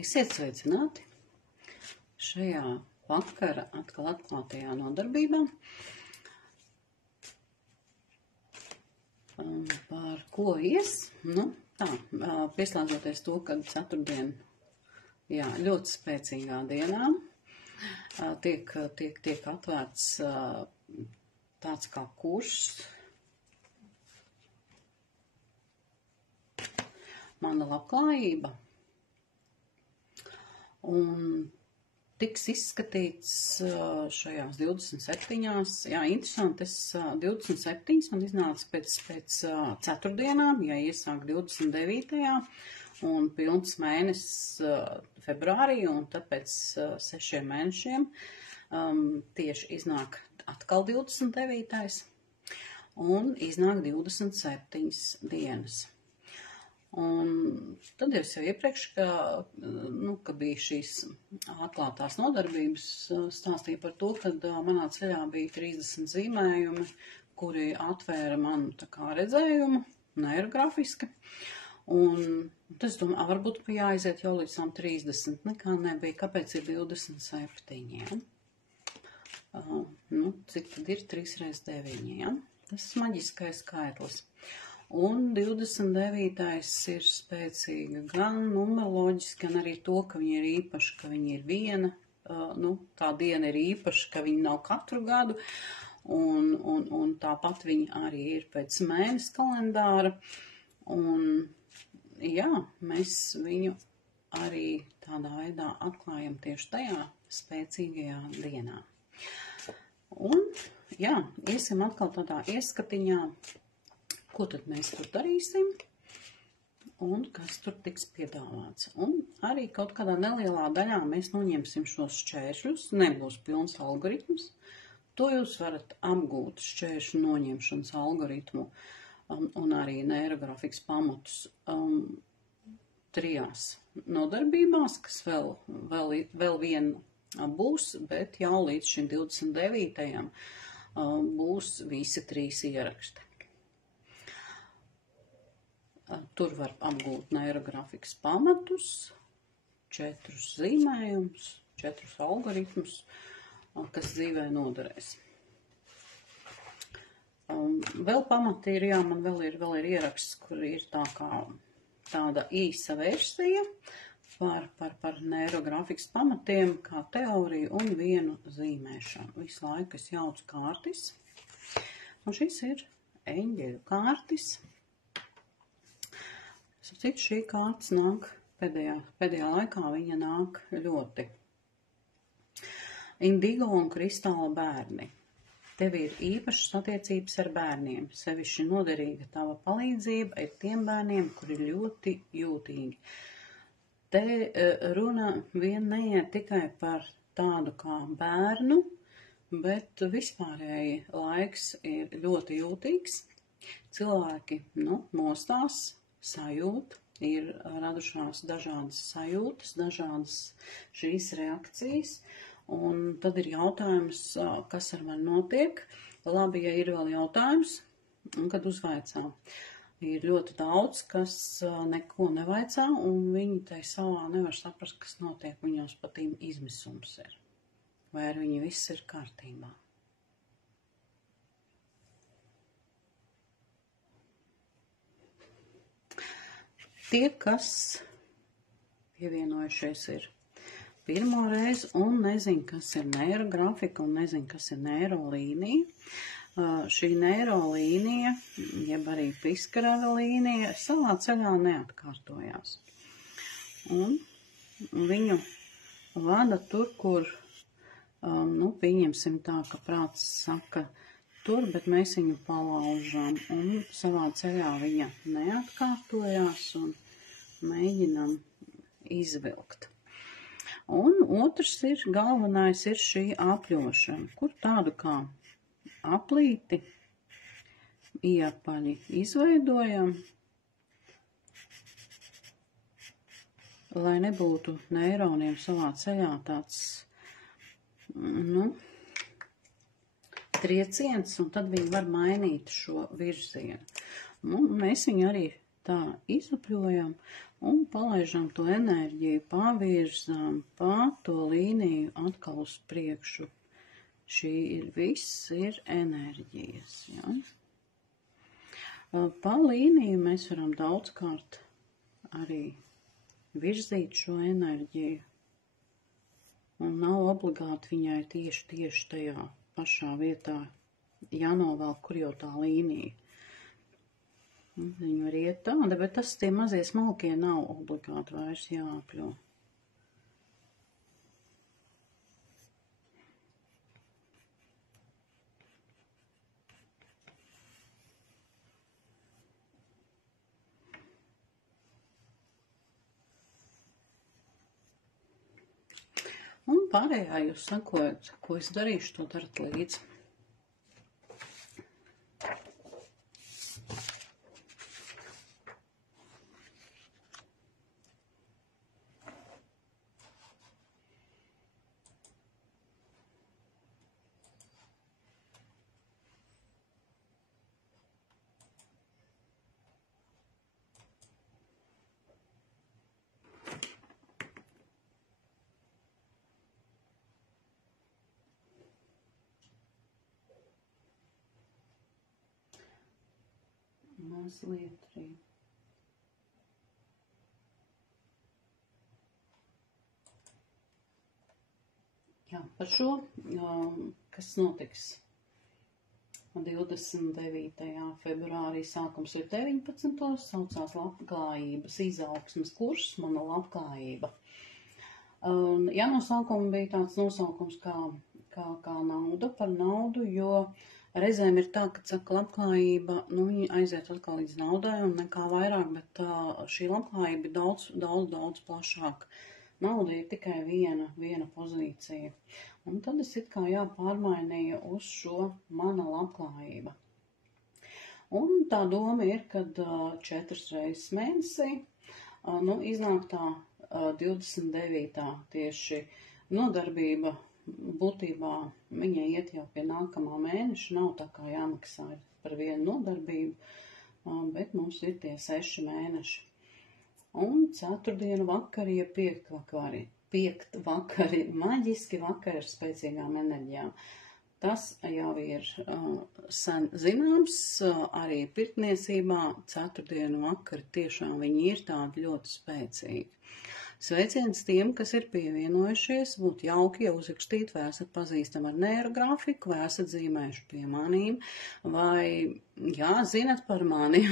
Esiet sveicināti šajā vakara atkal atklātajā nodarbībā. Par ko ies? Pieslēdzoties to, ka ceturtdien, ļoti spēcīgā dienā tiek atvērts tāds kā kurs Mana labklājība. Un tiks izskatīts šajās 27, interesanti, 27 man iznāca pēc ceturtdienām, iesāk 29. un pilns mēnesis februārī, un tad pēc 6 mēnešiem tieši iznāk atkal 29. un iznāk 27 dienas. Un tad es jau iepriekš, ka bija šīs atklātās nodarbības, stāstīju par to, ka manā ceļā bija 30 zīmējumi, kuri atvēra manu redzējumu, neirografiski. Un tas, domāju, varbūt jāaiziet jau līdz 30, nekā nebija, kāpēc ir 27, cik tad ir 3 reiz 9, Tas maģiskais skaitlis. Un 29. ir spēcīga gan numeroloģiski, gan arī to, ka viņa ir īpaša, ka viņa ir viena, tā diena ir īpaša, ka viņa nav katru gadu, un tāpat viņa arī ir pēc mēnesi kalendāra, un mēs viņu arī tādā veidā atklājam tieši tajā spēcīgajā dienā. Un, iesim atkal tādā ieskatiņā, ko tad mēs tur darīsim un kas tur tiks piedāvāts. Un arī kaut kādā nelielā daļā mēs noņemsim šos šķēršļus, nebūs pilns algoritms. To jūs varat apgūt šķēršļu noņemšanas algoritmu un arī neirografikas pamatus 3 nodarbībās, kas vēl viena būs, bet jau līdz šim 29. būs visi 3 ieraksti. Tur var apgūt neirografikas pamatus, 4 zīmējumus, 4 algoritmus, kas dzīvē noderēs. Vēl pamati ir, man vēl ir ieraksts, kur ir tāda īsa versija par neirografikas pamatiem, kā teoriju un vienu zīmēšanu. Visu laiku es jaucu kārtis. Un šis ir eņģeļu kārtis. Šī kārtas nāk pēdējā laikā, viņa nāk ļoti. Indigo un kristāla bērni. Tev ir īpašas attiecības ar bērniem. Sevišķi noderīga tava palīdzība ir tiem bērniem, kuri ir ļoti jūtīgi. Te runa vien neiet tikai par tādu kā bērnu, bet vispārēji laiks ir ļoti jūtīgs. Cilvēki, mostās, sajūt, ir radušās dažādas sajūtas, dažādas šīs reakcijas, un tad ir jautājums, kas ar mani notiek. Labi, ja ir vēl jautājums, un kad uzvaicā. Ir ļoti daudz, kas neko nevaicā, un viņi tai savā nevar saprast, kas notiek, viņos patīm izmisums ir. Vai ar viņu viss ir kārtībā. Tie, kas pievienojušies ir pirmo reizi un nezin, kas ir neirografika un nezin, kas ir neirolīnija. Šī neirolīnija, jeb arī piskarava līnija, savā ceļā neatkārtojās. Un viņu vada tur, kur, pieņemsim tā, ka prāts saka tur, bet mēs viņu palaužam, un savā ceļā viņa neatkārtojās, un mēģinam izvilkt. Un otrs galvenais ir šī apļošana, kur tādu kā aplīti iepaļi izveidojam, lai nebūtu neironiem savā ceļā tāds, trieciens, un tad viņi var mainīt šo virzienu. Mēs viņu arī tā izapļojam, un palaižam to enerģiju, pavirzām pa to līniju atkal uz priekšu. Šī viss ir enerģijas, ja? Pa līniju mēs varam daudzkārt arī virzīt šo enerģiju, un nav obligāti viņai tieši tajā pašā vietā jānovelk, kur jau tā līnija. Viņa var iet tāda, bet tie mazie smalkie nav obligāti vairs jāapļo. Un pārējā jūs sakojat, ko es darīšu, to darat līdzi. Mazliet arī. Jā, par šo, kas notiks 29. februārī sākums ir 19. saucās labklājības izaugsmes kurs, mana labklājība. Jā, no sākuma bija tāds nosaukums kā nauda par naudu, jo reizēm ir tā, ka saka labklājība, viņi aiziet atkal līdz naudai un nekā vairāk, bet šī labklājība ir daudz plašāk. Nauda ir tikai viena pozīcija. Un tad es it kā pārmainīju uz šo mana labklājība. Un tā doma ir, kad 4 reizes mēnesī, iznāk tā 29. tieši nodarbība. Būtībā viņai iet jau pie nākamā mēneša, nav tā kā jāmaksā par vienu nodarbību, bet mums ir tie 6 mēneši. Un 4. vakari, ja 5 vakari, maģiski vakari ar spēcīgām enerģijām. Tas jau ir sen zināms, arī pirtniecībā 4. vakari tiešām viņi ir tādi ļoti spēcīgi. Sveiciens tiem, kas ir pievienojušies, būtu jauki, ja uzrakstīt, vai esat pazīstami ar neirografiku, vai esat zīmējuši pie manīm, vai, zinat par mani.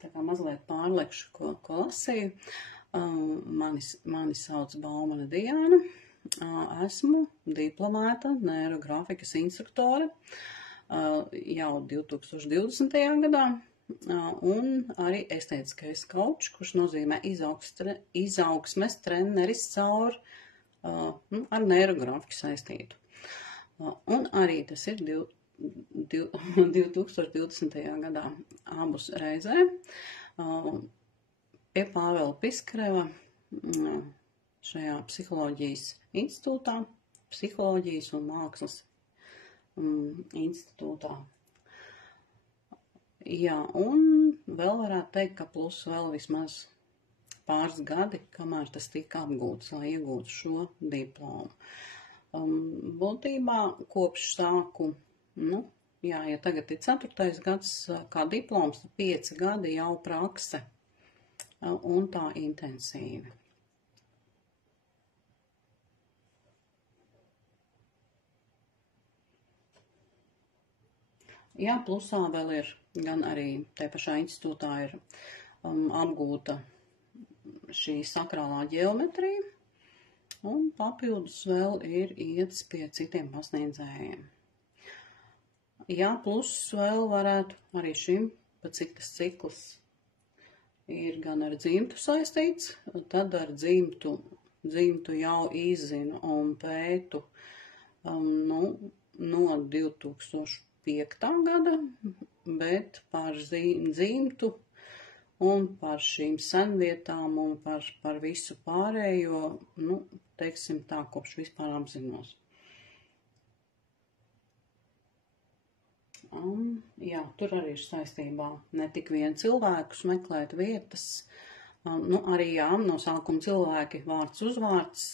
Tā kā mazliet pārlekšu, ko lasīju. Mani sauc Baumane Diana. Esmu diplomēta neirografikas instruktore jau 2020. gadā. Un arī estētiskais kaučs, kurš nozīmē izaugsmes treneris caur ar neirografiku saistītu. Un arī tas ir 2020. gadā abus reizē pie Pāvela Piskareva šajā psiholoģijas institūtā, psiholoģijas un mākslas institūtā. Jā, un vēl varētu teikt, ka plus vēl vismaz pāris gadi, kamēr tas tika apgūts, lai iegūtu šo diplomu. Būtībā kopš sāku, ja tagad ir 4. gads kā diploms, 5 gadi jau prakse un tā intensīvi. Jā, plusā vēl ir, gan arī te pašā institūtā ir apgūta šī sakrālā ģeometrija, un papildus vēl ir iets pie citiem pasniedzējiem. Jā, plus vēl varētu arī šim, pat cik tas cikls ir gan ar dzimtu saistīts, tad ar dzimtu jau izzinu un pētu no 2005. Gada, bet par dzimtu un par šīm senvietām un par visu pārējo, teiksim tā, kopš vispār apzinos. Jā, tur arī ir saistībā ne tik vien cilvēkus meklēt vietas, arī jā, no sākuma cilvēki vārds uzvārds,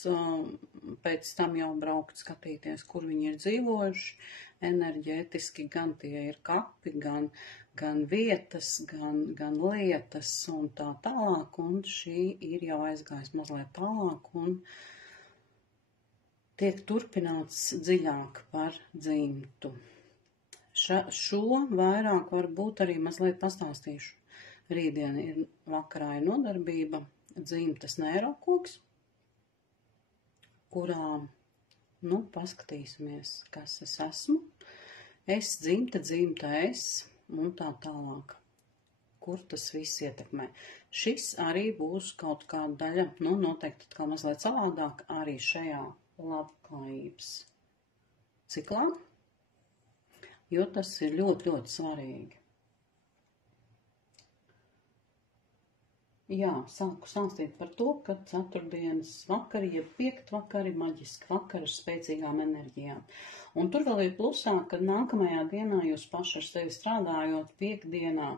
pēc tam jau braukt skatīties, kur viņi ir dzīvojuši, enerģētiski, gan tie ir kapi, gan vietas, gan lietas un tā tālāk, un šī ir jau aizgājis mazliet tālāk, un tiek turpināts dziļāk par dzimtu. Šo vairāk varbūt arī mazliet pastāstīšu. Rītdien ir vakarā ir nodarbība dzimtas neirokoks, kurā, paskatīsimies, kas es esmu. Es dzimta es un tā tālāk. Kur tas viss ietekmē. Šis arī būs kaut kāda daļa, noteikti kā mazliet savādāk arī šajā labklājības ciklā, jo tas ir ļoti, ļoti svarīgi. Jā, sāku stāstīt par to, ka ceturtdienas vakari, ja piektavakari, maģiski vakari ar spēcīgām enerģijām. Un tur vēl ir plusā, ka nākamajā dienā jūs paši ar sevi strādājot piekdienā,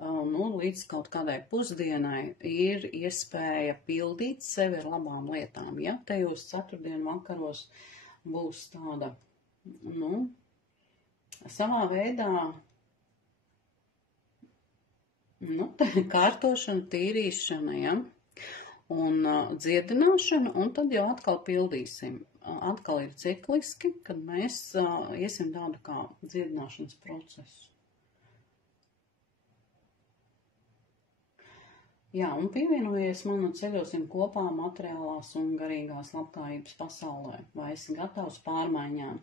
līdz kaut kādai pusdienai ir iespēja pildīt sevi ar labām lietām. Ja tajos ceturtdienu vakaros būs tāda, savā veidā, kārtošana, tīrīšana, ja, un dziedināšana, un tad jau atkal pildīsim. Atkal ir cikliski, kad mēs iesim tādu kā dziedināšanas procesu. Jā, un pievienojies man un ceļosim kopā materiālās un garīgās labklājības pasaulē, vai esi gatavs pārmaiņām.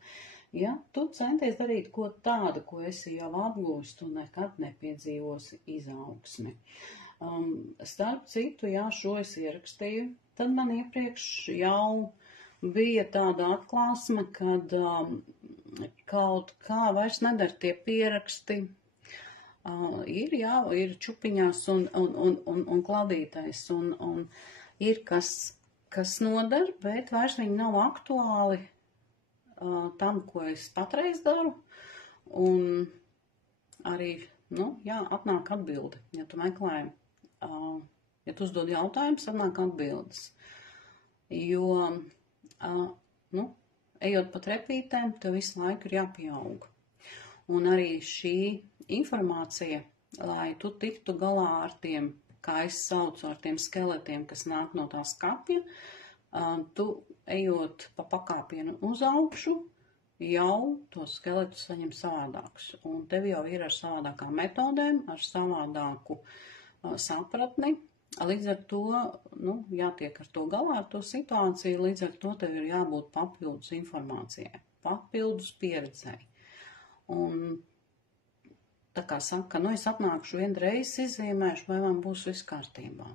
Ja tu centies darīt ko tādu, ko esi jau apgūst, tu nekad nepiedzīvosi izaugsmi. Starp citu, jā, šo es ierakstīju, tad man iepriekš jau bija tāda atklāsme, kad kaut kā vairs nedara tie pieraksti. Ir čupiņās un kladītais, un ir kas nodara, bet vairs viņi nav aktuāli tam, ko es patreiz daru, un arī, atnāk atbildi, ja tu meklē, ja tu uzdod jautājumus, atnāk atbildes, jo, ejot pa trepītēm, tev visu laiku ir jāpieaug, un arī šī informācija, lai tu tiktu galā ar tiem, kā es saucu, ar tiem skeletiem, kas nāk no tā skapja, tu ejot pa pakāpienu uz augšu, jau tos skeletus saņem savādākus. Un tev jau ir ar savādākām metodēm, ar savādāku sapratni. Līdz ar to, jātiek ar to galā, ar to situāciju, līdz ar to tev ir jābūt papildus informācijai, papildus pieredzei. Un tā kā saka, es atnākšu vienreiz, izzīmēšu, vai man būs viss kārtībā.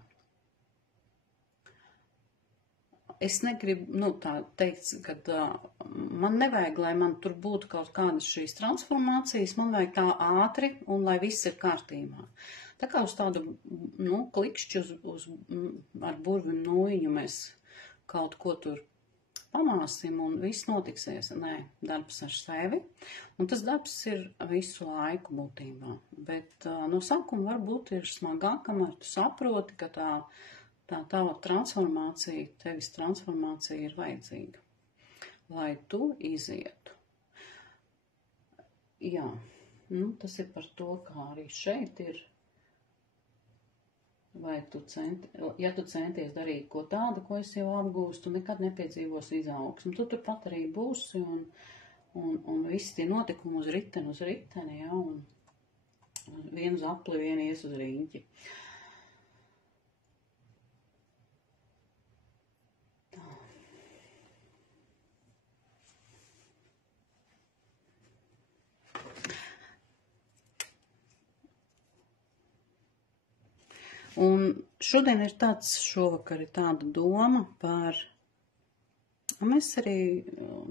Es negribu, tā teikt, ka man nevajag, lai man tur būtu kaut kādas šīs transformācijas, man vajag tā ātri un lai viss ir kārtībā. Tā kā uz tādu, klikšķi ar burvim nūjiņu mēs kaut ko tur pamāsim un viss notiksies. Nē, darbs ar sevi. Un tas darbs ir visu laiku būtībā. Bet no sākuma varbūt ir smagāk, kamēr tu saproti, ka tā tava transformācija, tevis transformācija ir vajadzīga, lai tu izietu. Jā, tas ir par to, kā arī šeit ir. Vai ja tu centies darīt ko tādu, ko es jau apgūstu, nekad nepiedzīvosi izaugsmu. Tu turpat arī būsi un visi tie notikumi uz riteni, ja, un vienu uz apli, vienu ies uz riņķi. Un šodien ir šovakar ir tāda doma par, mēs arī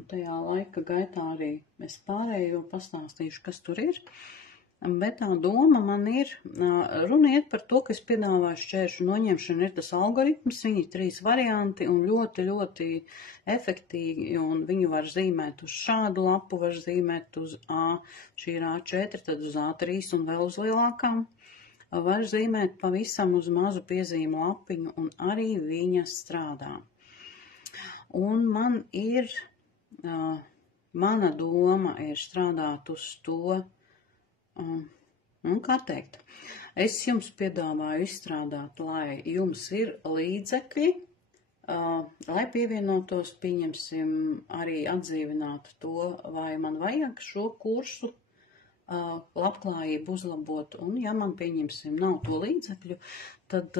tajā laika gaitā arī es pārējo pastāstīšu, kas tur ir, Bet tā doma man ir, runa iet par to, ka es piedāvāju šķēršu noņemšanu, ir tas algoritms, viņi 3 varianti un ļoti, ļoti efektīgi, un viņu var zīmēt uz šādu lapu, var zīmēt uz šī ir A4, tad uz A3 un vēl uz lielākām, var zīmēt pavisam uz mazu piezīmu lapiņu, un arī viņa strādā. Un man ir, mana doma ir strādāt uz to, kā teikt, es jums piedāvāju izstrādāt, lai jums ir līdzekļi, lai pievienotos, pieņemsim, arī atdzīvinātu to, vai man vajag šo kursu labklājību uzlabot, un ja man, pieņemsim, nav to līdzekļu, tad,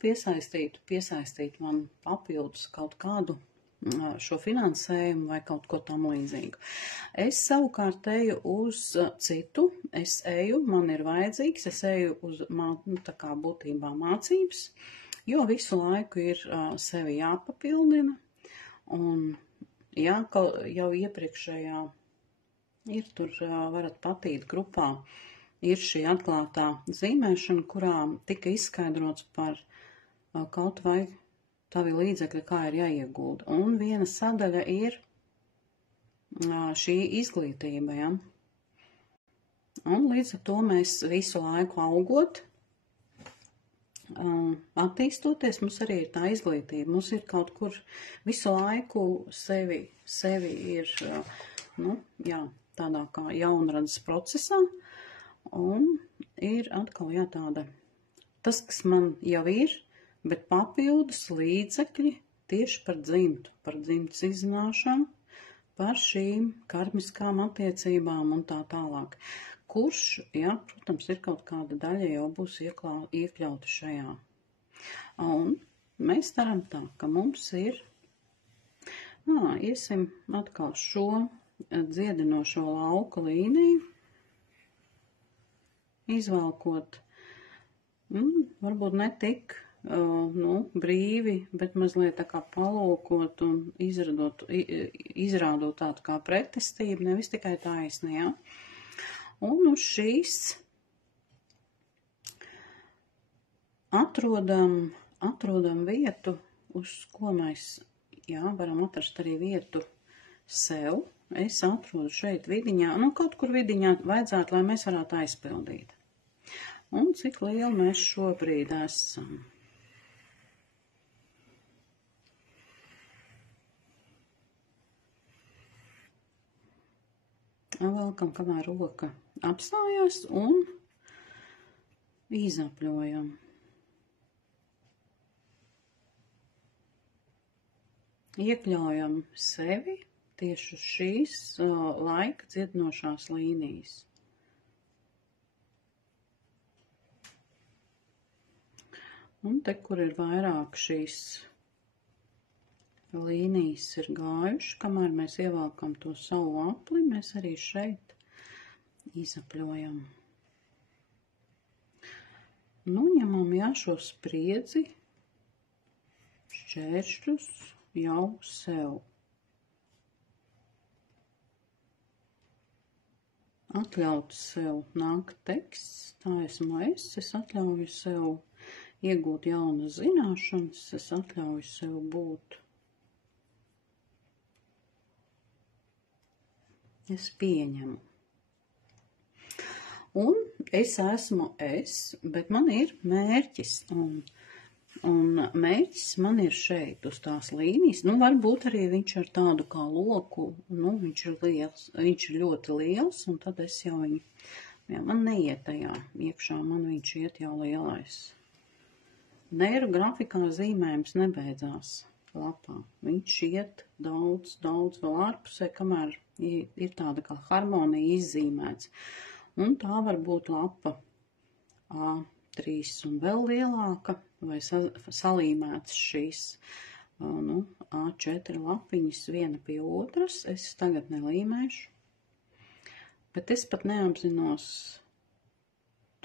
piesaistīt man papildus kaut kādu šo finansējumu vai kaut ko tam līdzīgu. Es savukārt eju uz citu, man ir vajadzīgs, es eju uz tā kā būtībā mācības, jo visu laiku ir sevi jāpapildina, un jau iepriekšējā ir tur, varat patīt grupā, ir šī atklātā zīmēšana, kurā tika izskaidrots par kaut vai tavi līdzekļi, kā ir jāiegulda. Un viena sadaļa ir šī izglītība, ja? Un līdz ar to mēs visu laiku augot, attīstoties, mums arī ir tā izglītība. Mums ir kaut kur visu laiku sevi ir, tādā kā jaunradas procesā, un ir atkal, tāda, tas, kas man jau ir, bet papildus līdzekļi tieši par dzimtas izzināšanu, par šīm karmiskām attiecībām un tā tālāk. Kurš, protams, ir kaut kāda daļa jau būs iekļauta šajā. Un mēs darām tā, ka mums ir, iesim atkal šo dziedinošo lauku līniju, izvalkot, varbūt ne tik brīvi, bet mazliet tā kā palūkot un izrādot tādu kā pretestību, nevis tikai taisni, ja? Un uz šīs atrodam vietu, uz ko mēs, varam atrast arī vietu sev. Es atrodu šeit vidiņā, kaut kur vidiņā vajadzētu, lai mēs varētu aizpildīt. Un cik lieli mēs šobrīd esam. Velkam, kamēr roka apstājās, un izapļojam. Iekļaujam sevi tieši uz šīs laika dziedinošās līnijas. Un te, kur ir vairāk šīs līnijas ir gājuši, kamēr mēs ievelkam to savu apli, mēs arī šeit izapļojam. Ņemam šo spriedzi, šķēršļus jau sev. Atļaut sev nākt teksts, tā esmu es atļauju sev iegūt jaunas zināšanas, es atļauju sev būt. Es pieņemu. Un es esmu bet man ir mērķis, un mērķis man ir šeit uz tās līnijas. Varbūt arī viņš ar tādu kā loku, viņš ir ļoti liels, un tad es jau viņu, man neiet tajā iekšā, man viņš iet jau lielais. Neiru grafikā zīmējums nebeidzās lapā. Viņš iet daudz vēl ārpusē, kamēr ir tāda kā harmonija izzīmēts. Un tā var būt lapa A3 un vēl lielāka, vai salīmēts šīs A4 lapiņas viena pie otras. Es tagad nelīmēšu, bet es pat neapzinos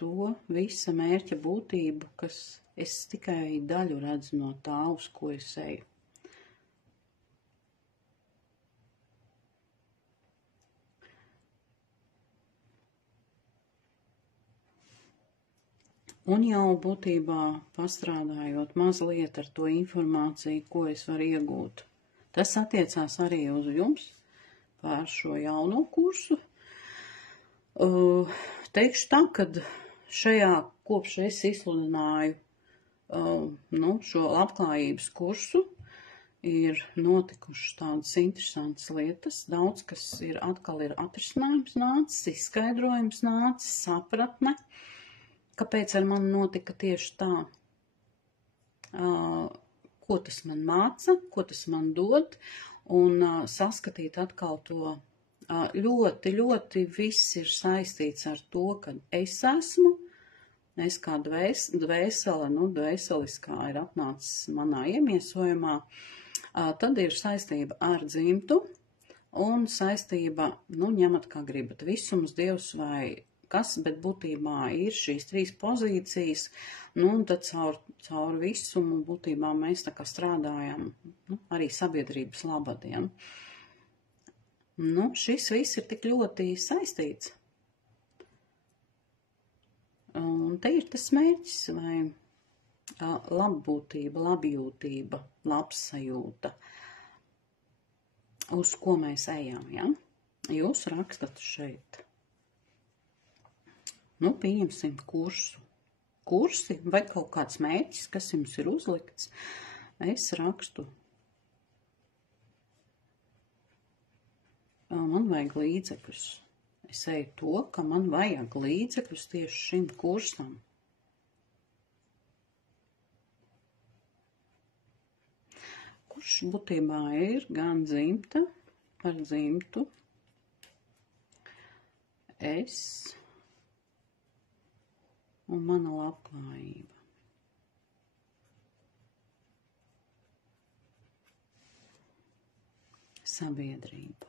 to visa mērķa būtību, kas es tikai daļu redzu no tā, uz ko es eju. Un jau būtībā pastrādājot mazliet ar to informāciju, ko es varu iegūt. Tas attiecās arī uz jums par šo jauno kursu. Teikšu tā, kad kopš es izsludināju šo labklājības kursu, ir notikušas tādas interesantas lietas. Daudz, kas atkal ir atrisinājums nācis, izskaidrojums nācis, sapratne, kāpēc ar mani notika tieši tā. Ko tas man māca, ko tas man dod, un saskatīt atkal to ļoti, ļoti viss ir saistīts ar to, ka es kā dvēsele, dvēseliskā ir atnācis manā iemiesojumā, tad ir saistība ar dzimtu un saistība, ņemat kā gribat, visums, Dievs vai kas, bet būtībā ir šīs 3 pozīcijas, un tad caur visumu būtībā mēs tā kā strādājam, arī sabiedrības labad, ja. Šis viss ir tik ļoti saistīts. Un te ir tas mērķis, vai labbūtība, labjūtība, labsajūta, uz ko mēs ejam, ja? Jūs rakstat šeit. Pieņemsim kursi vai kaut kāds mērķis, kas jums ir uzlikts. Es rakstu. Man vajag līdzekļus. Es eju to, ka man vajag līdzekļus tieši šim kursam. Kurš būtībā ir gan dzimta par dzimtu. Es un mana labklājība. Sabiedrība.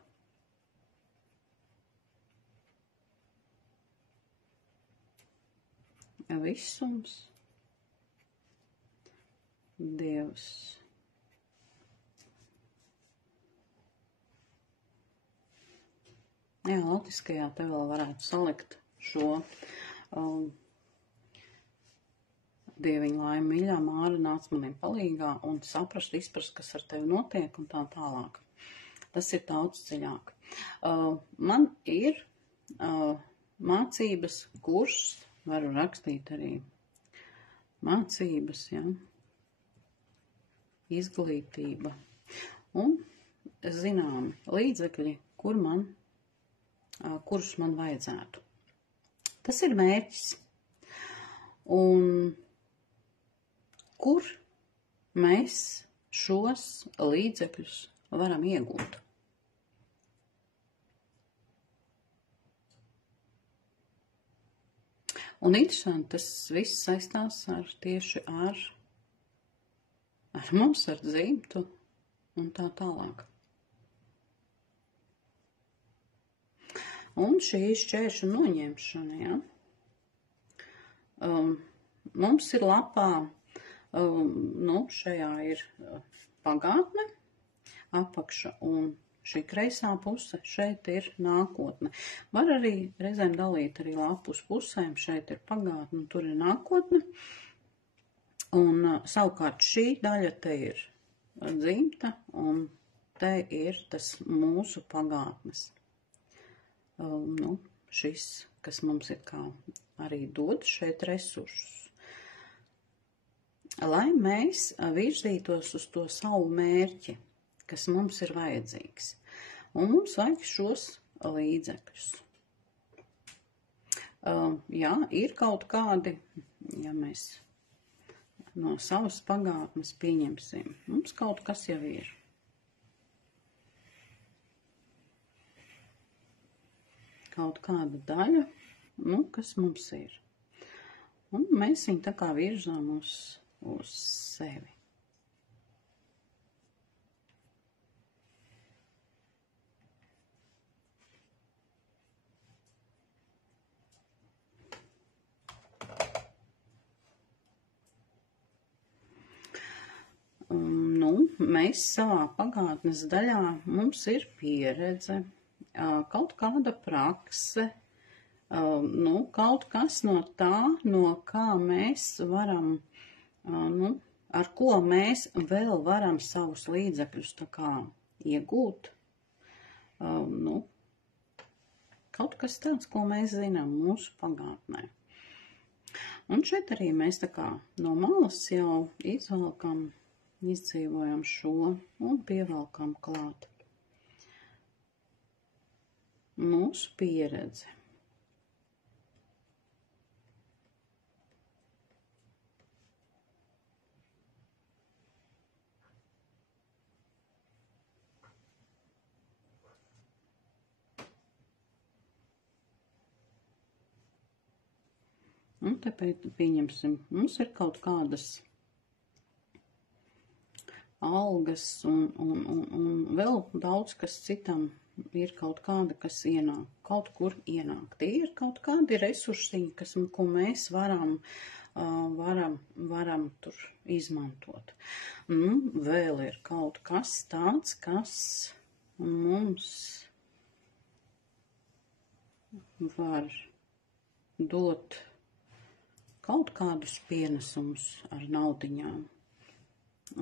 Visums. Dievs. Jā, latviskajā te vēl varētu salikt šo Dieviņa laime mīļā Māra nāc maniem palīgā un izprast, kas ar tevi notiek un tā tālāk. Tas ir daudz dziļāk. Man ir mācības kurs, varu rakstīt arī mācības, ja, izglītība un zināmi līdzekļi, kurus man vajadzētu. Tas ir mērķis. Un kur mēs šos līdzekļus varam iegūt? Un interesanti, tas viss saistās tieši ar mums, ar dzimtu un tā tālāk. Un šī šķēršļa noņemšana, ja? Mums ir lapā, šajā ir pagātne, apakša un šī kreisā puse, šeit ir nākotne. Var arī reizēm dalīt arī lapu uz pusēm, šeit ir pagātne un tur ir nākotne. Un savukārt šī daļa te ir dzimta un te ir tas mūsu pagātnes. Šis, kas mums ir kā arī dod šeit resursus. Lai mēs virzītos uz to savu mērķi, kas mums ir vajadzīgs. Un mums vajag šos līdzekļus. Jā, ir kaut kādi, ja mēs no savas pagātnes pieņemsim, mums kaut kas jau ir. Kaut kāda daļa, kas mums ir. Un mēs viņu tā kā virzām uz sevi. Mēs savā pagātnes daļā, mums ir pieredze, kaut kāda prakse, kaut kas no tā, no kā mēs varam, ar ko mēs vēl varam savus līdzekļus tā kā iegūt. Kaut kas tāds, ko mēs zinām mūsu pagātnē. Un šeit arī mēs tā kā no malas jau izvelkam, izdzīvojam šo un pievelkam klāt mūsu pieredzi. Un tāpēc pieņemsim, mums ir kaut kādas algas un vēl daudz kas citam ir kaut kāda, kas ienāk, kaut kur ienāk. Tie ir kaut kādi resursiņi, ko mēs varam tur izmantot. Vēl ir kaut kas tāds, kas mums var dot kaut kādus pienesumus ar naudiņām,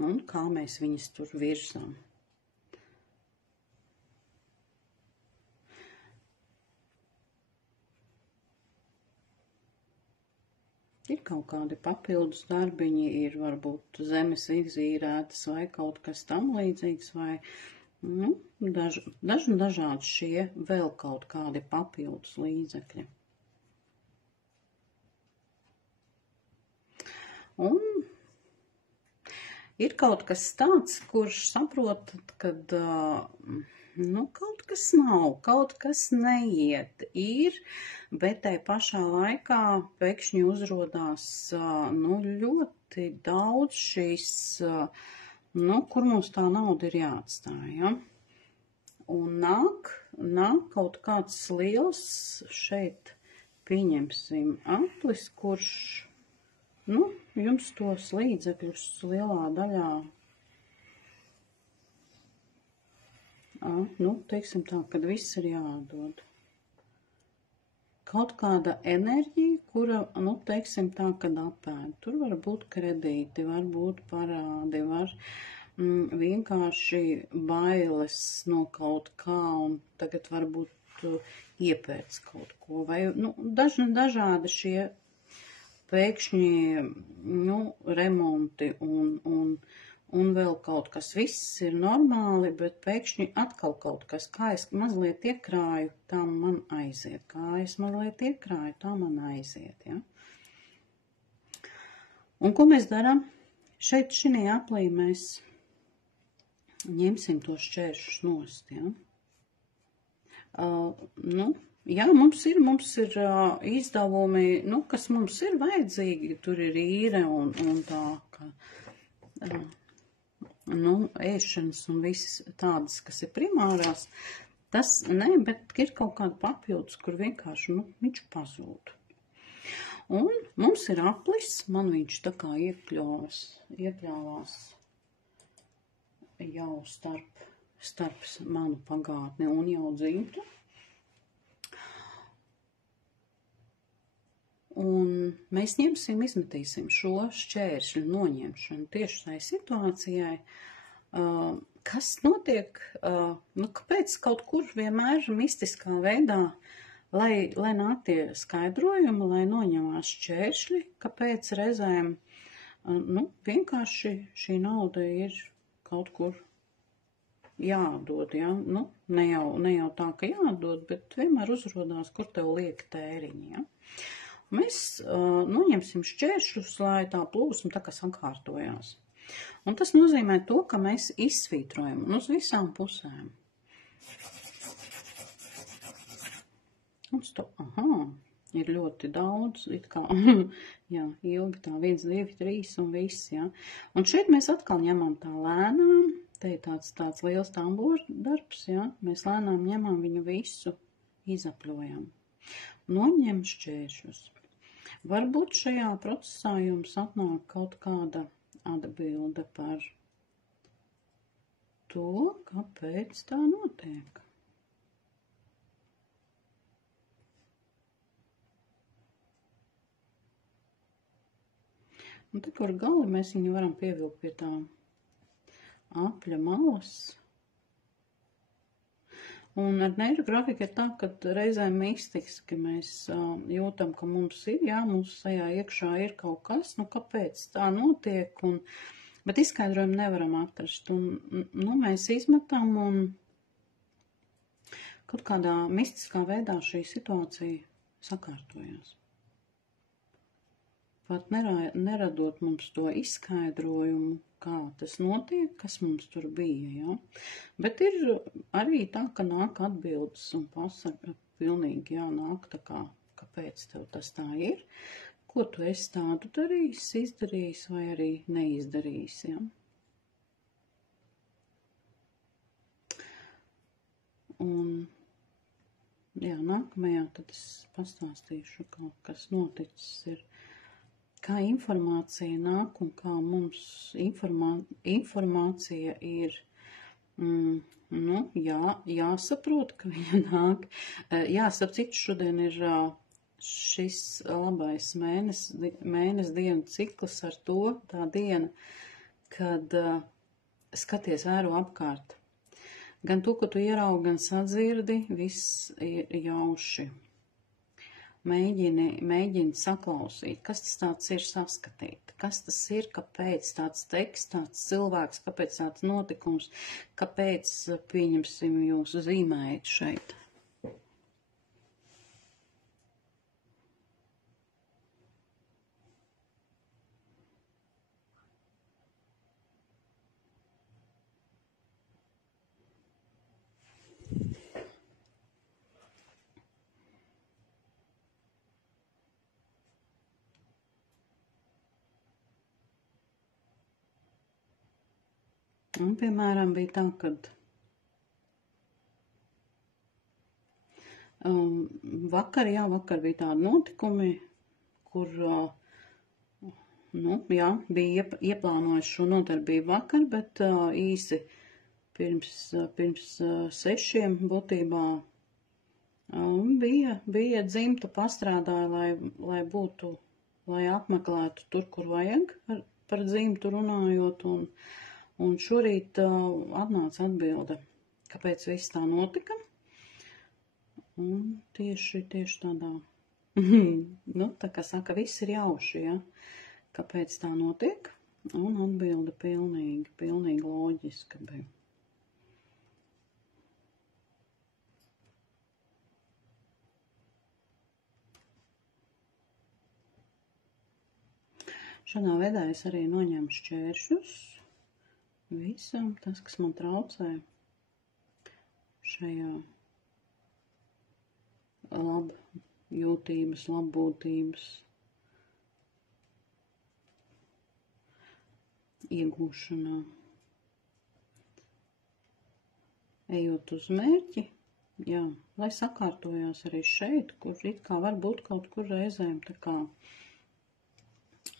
un kā mēs viņas tur virzām. Ir kaut kādi papildus darbiņi, ir varbūt zemes izīrētas vai kaut kas tam līdzīgs, vai dažādi šie vēl kaut kādi papildus līdzekļi. Un ir kaut kas tāds, kurš saprot, kad kaut kas nav, kaut kas neiet, bet tai pašā laikā pēkšņi uzrodās ļoti daudz šīs, kur mums tā nauda ir jāatstāj, ja? Un nāk kaut kāds liels šeit, pieņemsim, aplis, kurš jums tos līdzekļus lielā daļā, teiksim tā, kad viss ir jādod. Kaut kāda enerģija, kura, teiksim tā, kad apēd. Tur var būt kredīti, var būt parādi, var vienkārši bailes no kaut kā, un tagad varbūt iepēc kaut ko, vai, dažādi šie pēkšņi, remonti un vēl kaut kas. Viss ir normāli, bet pēkšņi atkal kaut kas. Kā es mazliet iekrāju, tā man aiziet. Kā es mazliet iekrāju, tā man aiziet, ja? Un ko mēs darām? Šeit šī aplī mēs ņemsim tos šķēršus nost, ja? Jā, mums ir izdevumi, kas mums ir vajadzīgi, tur ir īre un tā, ka, ēšanas un visas tādas, kas ir primārās, tas ne, bet ir kaut kāda papildus, kur vienkārši, viņš pazūd. Un mums ir aplis, man viņš tā kā iekļāvās jau starp manu pagātni un jau dzimtu. Un mēs izmetīsim šo šķēršļu noņemšanu tieši tai situācijai, kas notiek, kāpēc kaut kur vienmēr mistiskā veidā, lai nāk tie skaidrojumi, lai noņemās šķēršļi, kāpēc reizēm, vienkārši šī nauda ir kaut kur jādod, ja? Ne jau tā, ka jādod, bet vienmēr uzrodās, kur tev liek tēriņi, ja? Mēs noņemsim šķēršļus, lai tā plūsma tā kā sakārtojās. Un tas nozīmē to, ka mēs izsvītrojam uz visām pusēm. Ir ļoti daudz, it kā, jā, ilgi tā 1, 2, 3 un viss, jā. Un šeit mēs atkal ņemam tā lēnām, te ir tāds liels tambūra darbs, jā. Mēs lēnām ņemam viņu visu, izapļojam. Noņem šķēršļus. Varbūt šajā procesā jums atnāk kaut kāda atbilde par to, kāpēc tā notiek. Un te, kur gali, mēs viņu varam pievilkt pie tā apļa malas. Un ar nervu grafiku ir tā, ka reizēm mistiski mēs jūtam, ka mums ir, jā, mūsu sajā iekšā ir kaut kas, nu kāpēc tā notiek, bet izskaidrojumu nevaram atrast. Un, nu, mēs izmetam un kaut kādā mistiskā veidā šī situācija sakārtojās. Pat neradot mums to izskaidrojumu, kā tas notiek, kas mums tur bija, jā. Bet ir arī tā, ka nāk atbildes un pasaka pilnīgi, jā, nāk tā kā, kāpēc tev tas tā ir, ko tu esi tādu darījis, izdarījis vai arī neizdarījis, jā. Un, jā, nākamajā tad es pastāstīšu, kas noticis ir. Kā informācija nāk un kā mums informācija ir, nu, jāsaprot, ka viņa nāk. Jā, starp citu, šodien ir šis labais mēnes dienu cikls ar to, tā diena, kad skaties vēro apkārt. Gan to, ko tu ieraugi, gan sadzirdi, viss ir jauši. Mēģini saklausīt, kas tas tāds ir saskatīt, kas tas ir, kāpēc tāds teksts, tāds cilvēks, kāpēc tāds notikums, kāpēc, pieņemsim, jūs zīmējat šeit. Un, piemēram, bija tā, kad vakar bija tādi notikumi, kur, nu, jā, bija ieplānojis šo nodarbību vakar, bet īsi pirms 6 būtībā bija dzimta pastrādāja, lai apmeklētu tur, kur vajag, par dzimtu runājot, un šorīt atnāca atbilde, kāpēc viss tā notika. Un tieši tādā, nu, tā kā saka, viss ir jauši, ja, kāpēc tā notiek, un atbilde pilnīgi loģiska bija. Šādā veidā es arī noņemu šķēršļus. Visam tas, kas man traucē šajā labjūtības, labbūtības iegūšanā. Ejot uz mērķi, jā, lai sakārtojās arī šeit, kur it kā var būt kaut kur reizēm tā kā.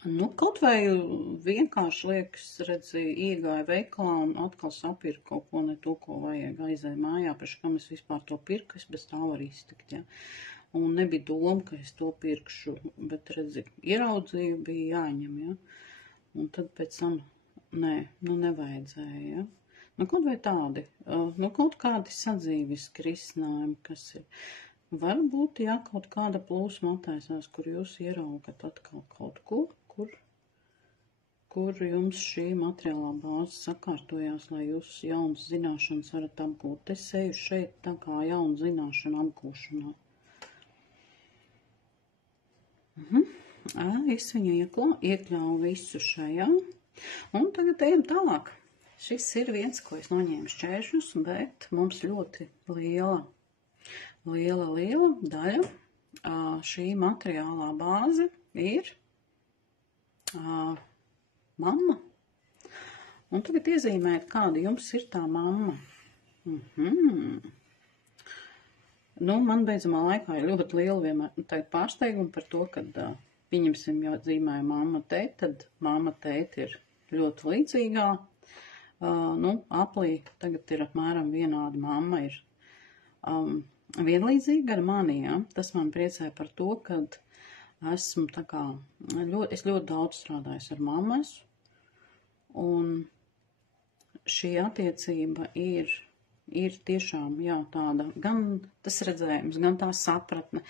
Nu, kaut vai vienkārši liekas, redzi, iegāja veikalā un atkal sapirka kaut ko ne to, ko vajag, aizēja mājā, priekš kam es vispār to pirku, es bez tā var iztikt, ja. Un nebija doma, ka es to pirkšu, bet, redzi, ieraudzīju, bija jāņem, ja. Un tad pēc tam, nevajadzēja, ja. Nu, kaut vai tādi, kaut kādi sadzīviski risinājumi, kas ir. Varbūt, jā, kaut kāda plūsma attaisās, kur jūs ieraugat atkal kaut ko, kur jums šī materiālā bāze sakārtojās, lai jūs jaunas zināšanas varat apgūt. Es eju šeit tā kā jaunu zināšanu apgūšanā. Es viņu iekļauju visu šajā, un tagad ejam tālāk. Šis ir viens, ko es noņēmu šķēršļus, bet mums ļoti liela daļa šī materiālā bāze ir mamma. Un tagad iezīmēt, kāda jums ir tā mamma. Nu, man beidzamā laikā ir ļoti liela vienmēr pārsteiguma par to, kad pieņemsim jau zīmēju mamma tēti, tad mamma tēti ir ļoti līdzīgā. Nu, aplī tagad ir apmēram vienāda mamma ir. Vienlīdzīga ar mani, ja? Tas man priecē par to, kad esmu tā kā, es ļoti daudz strādāju ar mammas, un šī attiecība ir tiešām, jā, tāda, gan tas redzējums, gan tā sapratne,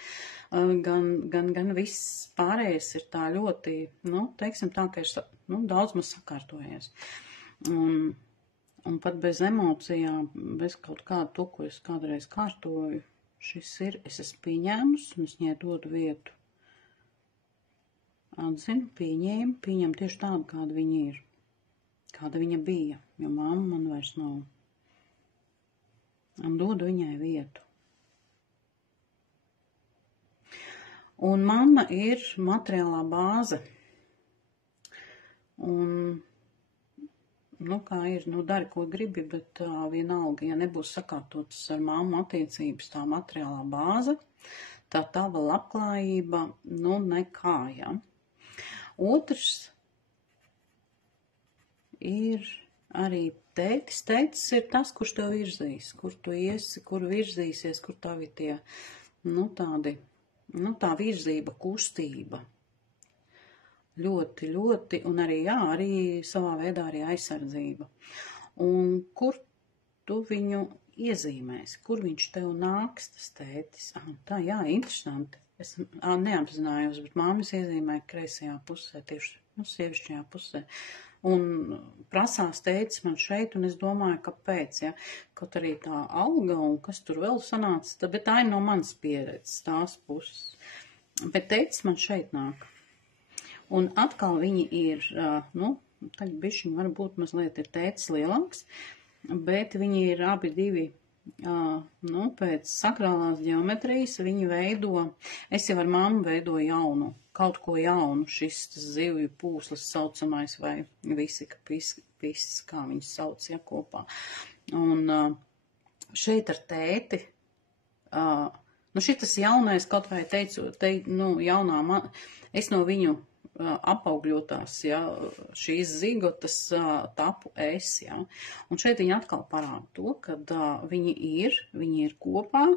gan viss pārējais ir tā ļoti, teiksim tā, ka ir, daudz maz sakārtojies. Un pat bez emocijām, bez kaut kāda to, ko es kādreiz kārtoju, šis ir, es esmu pieņēmus, un es viņai dodu vietu. Atzinu, pieņem tieši tādu, kāda viņa ir, kāda viņa bija, jo mamma man vairs nav. Un dodu viņai vietu. Un mamma ir materiālā bāze. Un, kā ir, dari, ko gribi, bet vienalga, ja nebūs sakārtotas ar mammu attiecības tā materiālā bāze, tā tava labklājība, nekā, ja. Otrs ir arī tētis. Tētis ir tas, kurš tev virzīs, kur tu iesi, kur virzīsies, kur tavi tie, tā virzība, kustība. Ļoti, ļoti, un arī, arī savā veidā arī aizsardzība. Un kur tu viņu iezīmēsi, kur viņš tev nāks, tas tētis? Tā, jā, interesanti. Es neapzinājos, bet māmas iezīmēja kreisajā pusē, tieši, sievišķajā pusē. Un prasās tētis man šeit, un es domāju, kāpēc, ja, kaut arī tā alga, un kas tur vēl sanāca, bet tā ir no manas pieredzes, tās puses. Bet tētis man šeit nāk. Un atkal viņi ir, tagad bišķiņi varbūt mazliet ir tētis lielāks, bet viņi ir abi divi, pēc sakrālās ģeometrijas viņi veido, es jau ar mammu veidoju jaunu, kaut ko jaunu, šis zivju pūslis saucamais vai visika piss, kā viņas sauc, ja, kopā. Un šeit ar tēti, šitas jaunais, kaut vai teicu, jaunā man, es no viņu apaugļotās, ja, šīs zigotas tapu es, ja. Un šeit viņi atkal parāda to, kad viņi ir kopā,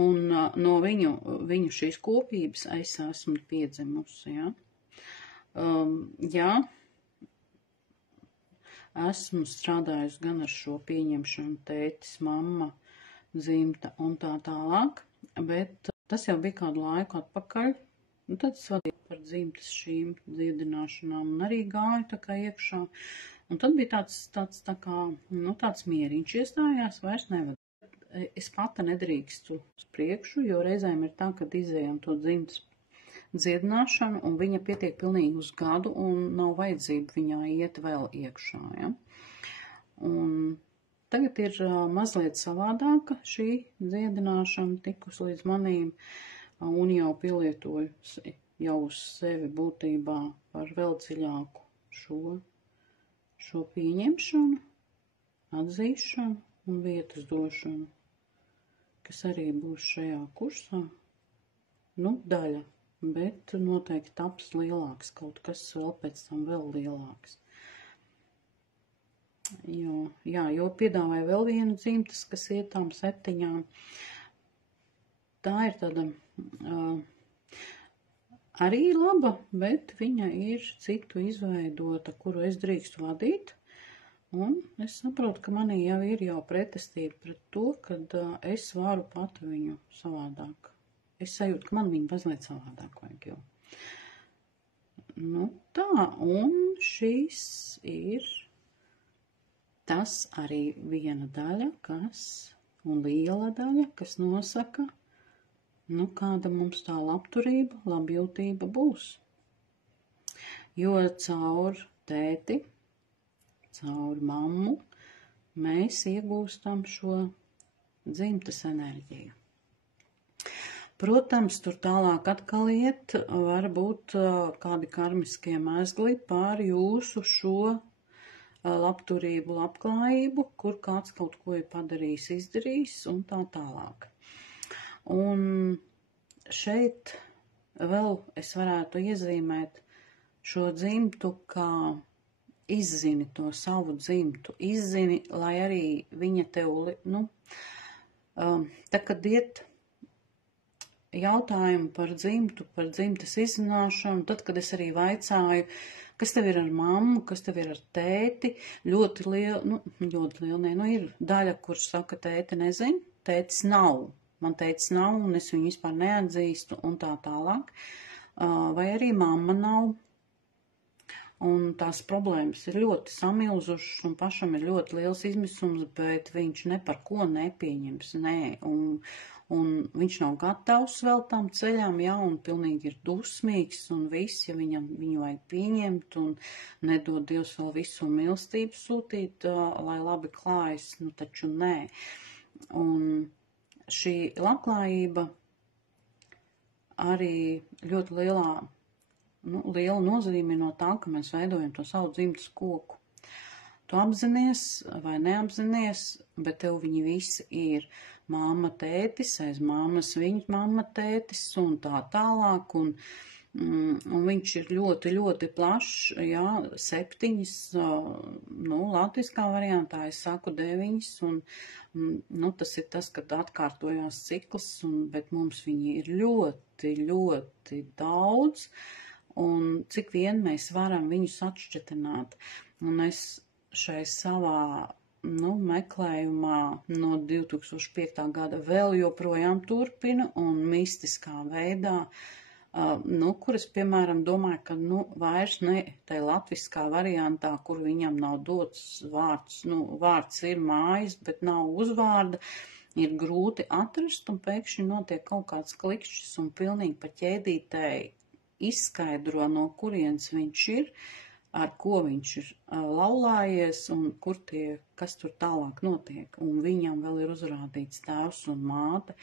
un no viņu šīs kopības es esmu piedzimusi, ja. Jā, esmu strādājusi gan ar šo pieņemšanu tētis, mamma, dzimta un tā tālāk, bet tas jau bija kādu laiku atpakaļ. Un tad es vadīju par dzimtas šīm dziedināšanām un arī gāju tā kā iekšā. Un tad bija tāds tā kā, tāds mieriņš iestājās, vairs nevadīju. Es pati nedrīkstu uz priekšu, jo reizēm ir tā, kad izējām to dzimtas dziedināšanu, un viņa pietiek pilnīgi uz gadu, un nav vajadzība viņā iet vēl iekšā, ja. Un tagad ir mazliet savādāka šī dziedināšana, tikus līdz manīm, un jau pielietoju jau uz sevi būtībā par vēl dziļāku šo pieņemšanu, atzīšanu un vietas došanu, kas arī būs šajā kursā, daļa, bet noteikti taps lielāks, kaut kas vēl pēc tam vēl lielāks. Jo piedāvāju vēl vienu dzimtas, kas iet tām 7. Tā ir tāda arī laba, bet viņa ir citu izveidota, kuru es drīkstu vadīt. Un es saprotu, ka manī jau ir pretestība pret to, kad es varu pat viņu savādāk. Es sajūtu, ka man viņu mazliet savādāk vajag jau. Tā, un šīs ir tas arī viena daļa, un liela daļa, kas nosaka, kāda mums tā labturība, labjūtība būs. Jo caur tēti, caur mammu, mēs iegūstam šo dzimtas enerģiju. Protams, tur tālāk atkal iet, varbūt kādi karmiskie mezgli pār jūsu šo labturību, labklājību, kur kāds kaut ko ir padarījis, izdarījis un tā tālāk. Un šeit vēl es varētu iezīmēt šo dzimtu, kā izzini to savu dzimtu, izzini, lai arī viņa tev, tā kad iet jautājumu par dzimtu, par dzimtes izzināšanu, tad, kad es arī vaicāju, kas tev ir ar mammu, kas tev ir ar tēti, ļoti liela, ir daļa, kurš saka, tēti nezin, tētis nav, man tētis nav, un es viņu vispār neatzīstu, un tā tālāk, vai arī mamma nav, un tās problēmas ir ļoti samilzušas, un pašam ir ļoti liels izmisums, bet viņš ne par ko nepieņems, un viņš nav gatavs vēl tam ceļām, jā, un pilnīgi ir dusmīgs, un viss, ja viņu vajag pieņemt, un nedod Dievs vēl visu mīlestību sūtīt, lai labi klājas, nu taču nē. Un šī labklājība arī ļoti liela nozīme no tā, ka mēs veidojam to savu dzimtas koku. Tu apzinies vai neapzinies, bet tev viņi visi ir mamma, tētis, aiz mammas viņa mamma, tētis un tā tālāk, un viņš ir ļoti, ļoti plašs, jā, 7, latviskā variantā es saku 9, un tas ir tas, kad atkārtojās cikls, bet mums viņi ir ļoti, ļoti daudz, un cik vien mēs varam viņus atšķetināt, un es šai savā, meklējumā no 2005. gada vēl joprojām turpinu un mistiskā veidā, kuras, piemēram, domāju, ka, vairs ne tai latviskā variantā, kur viņam nav dots vārds, vārds ir mājas, bet nav uzvārda, ir grūti atrast, un pēkšņi notiek kaut kāds klikšķis un pilnīgi pa ķēdītei izskaidro, no kurienes viņš ir, ar ko viņš ir laulājies un kas tur tālāk notiek. Un viņam vēl ir uzrādīts tēvs un māte,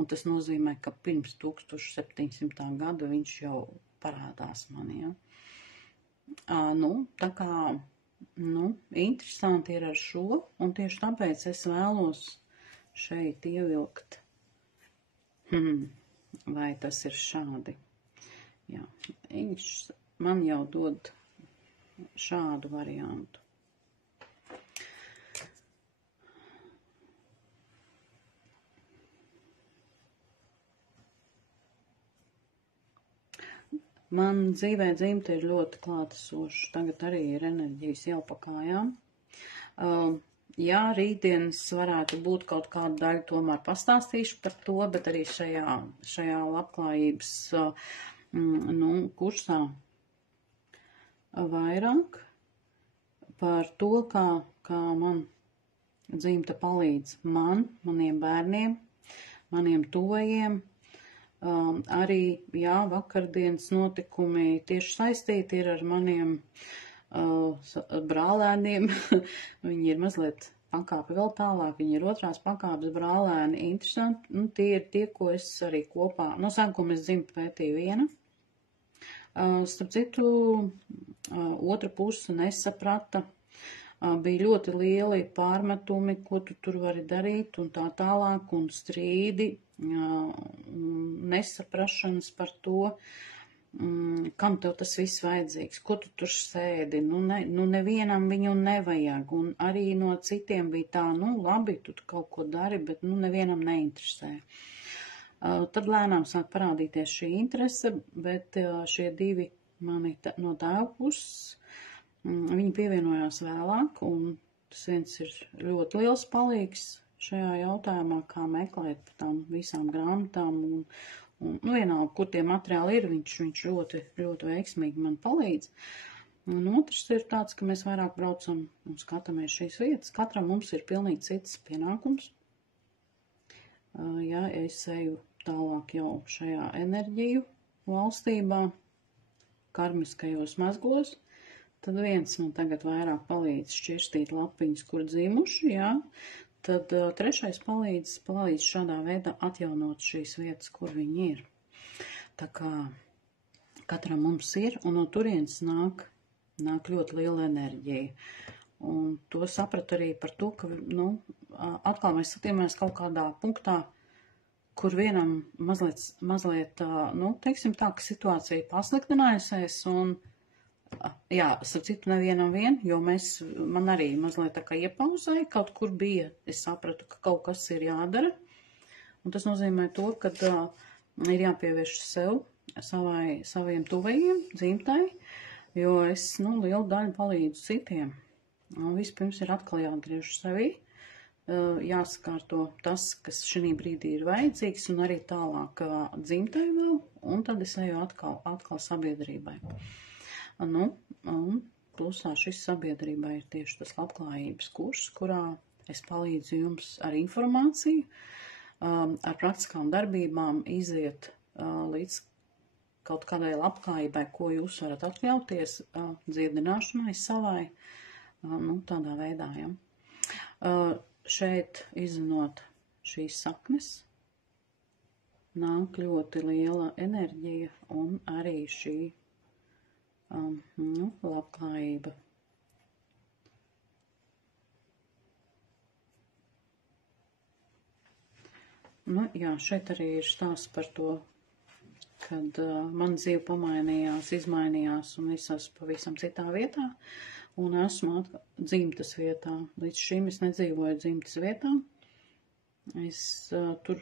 un tas nozīmē, ka pirms 1700. gada viņš jau parādās man, ja. Tā kā, interesanti ir ar šo, un tieši tāpēc es vēlos šeit ievilkt, vai tas ir šādi. Jā, Ingšs man jau dod šādu variantu. Man dzīvē dzimta ir ļoti klātesoša. Tagad arī ir enerģijas jau pa kājām. Jā, rītdienas varētu būt kaut kāda daļa, tomēr pastāstīšu par to, bet arī šajā labklājības kursā vairāk par to, kā man dzimta palīdz maniem bērniem, maniem tuvajiem. Arī, jā, vakardienas notikumi tieši saistīti ir ar maniem brālēniem. Viņi ir mazliet pakāpi vēl tālāk, viņi ir otrās pakāpes brālēni. Interesanti, tie ir tie, ko es arī kopā, no sākuma es dzimtu pētīju viena. Starp citu, otra puse nesaprata, bija ļoti lieli pārmetumi, ko tu tur vari darīt un tā tālāk, un strīdi, nesaprašanas par to, kam tev tas viss vajadzīgs, ko tu tur sēdi, nevienam viņu nevajag, un arī no citiem bija tā, labi, tu kaut ko dari, bet nevienam neinteresē. Tad lēnām sāk parādīties šī interese, bet šie divi mani no tēva puses, viņi pievienojās vēlāk, un tas viens ir ļoti liels palīgs šajā jautājumā, kā meklēt par tām visām grāmatām, un vienalga, kur tie materiāli ir, viņš ļoti, ļoti veiksmīgi man palīdz. Un otrs ir tāds, ka mēs vairāk braucam un skatāmies šīs vietas, katram mums ir pilnīgi cits pienākums. Ja es eju tālāk jau šajā enerģiju valstībā, karmiskajos mazgos, tad viens man tagad vairāk palīdz šķirstīt lapiņas, kur dzimuši, jā, tad trešais palīdz šādā veidā atjaunot šīs vietas, kur viņi ir. Tā kā katram mums ir, un no turienes nāk ļoti liela enerģija. Un to sapratu arī par to, ka, atkal mēs satījāmies kaut kādā punktā, kur vienam mazliet, teiksim tā, ka situācija pasliktinājusies, un, jā, starp citu nevienam vien, jo man arī mazliet tā kā iepauzēja, kaut kur bija, es sapratu, ka kaut kas ir jādara, un tas nozīmē to, ka ir jāpievērš sev, saviem tuvajiem, dzimtai, jo es, lielu daļu palīdzu citiem. Un vispirms ir atkal jāatgriež sevī, jāsakārto tas, kas šī brīdī ir vajadzīgs, un arī tālāk dzimtai vēl, un tad es eju atkal sabiedrībai. Un plusā šis sabiedrībai ir tieši tas labklājības kurs, kurā es palīdzu jums ar informāciju, ar praktiskām darbībām iziet līdz kaut kādai labklājībai, ko jūs varat atļauties, dziedināšanai savai, tādā veidā, ja. Šeit izzinot šīs saknes, nāk ļoti liela enerģija un arī šī labklājība. Šeit arī ir stāsts par to, kad man dzīve izmainījās un es esmu pavisam citā vietā un esmu dzimtas vietā. Līdz šim es nedzīvoju dzimtas vietā. Es tur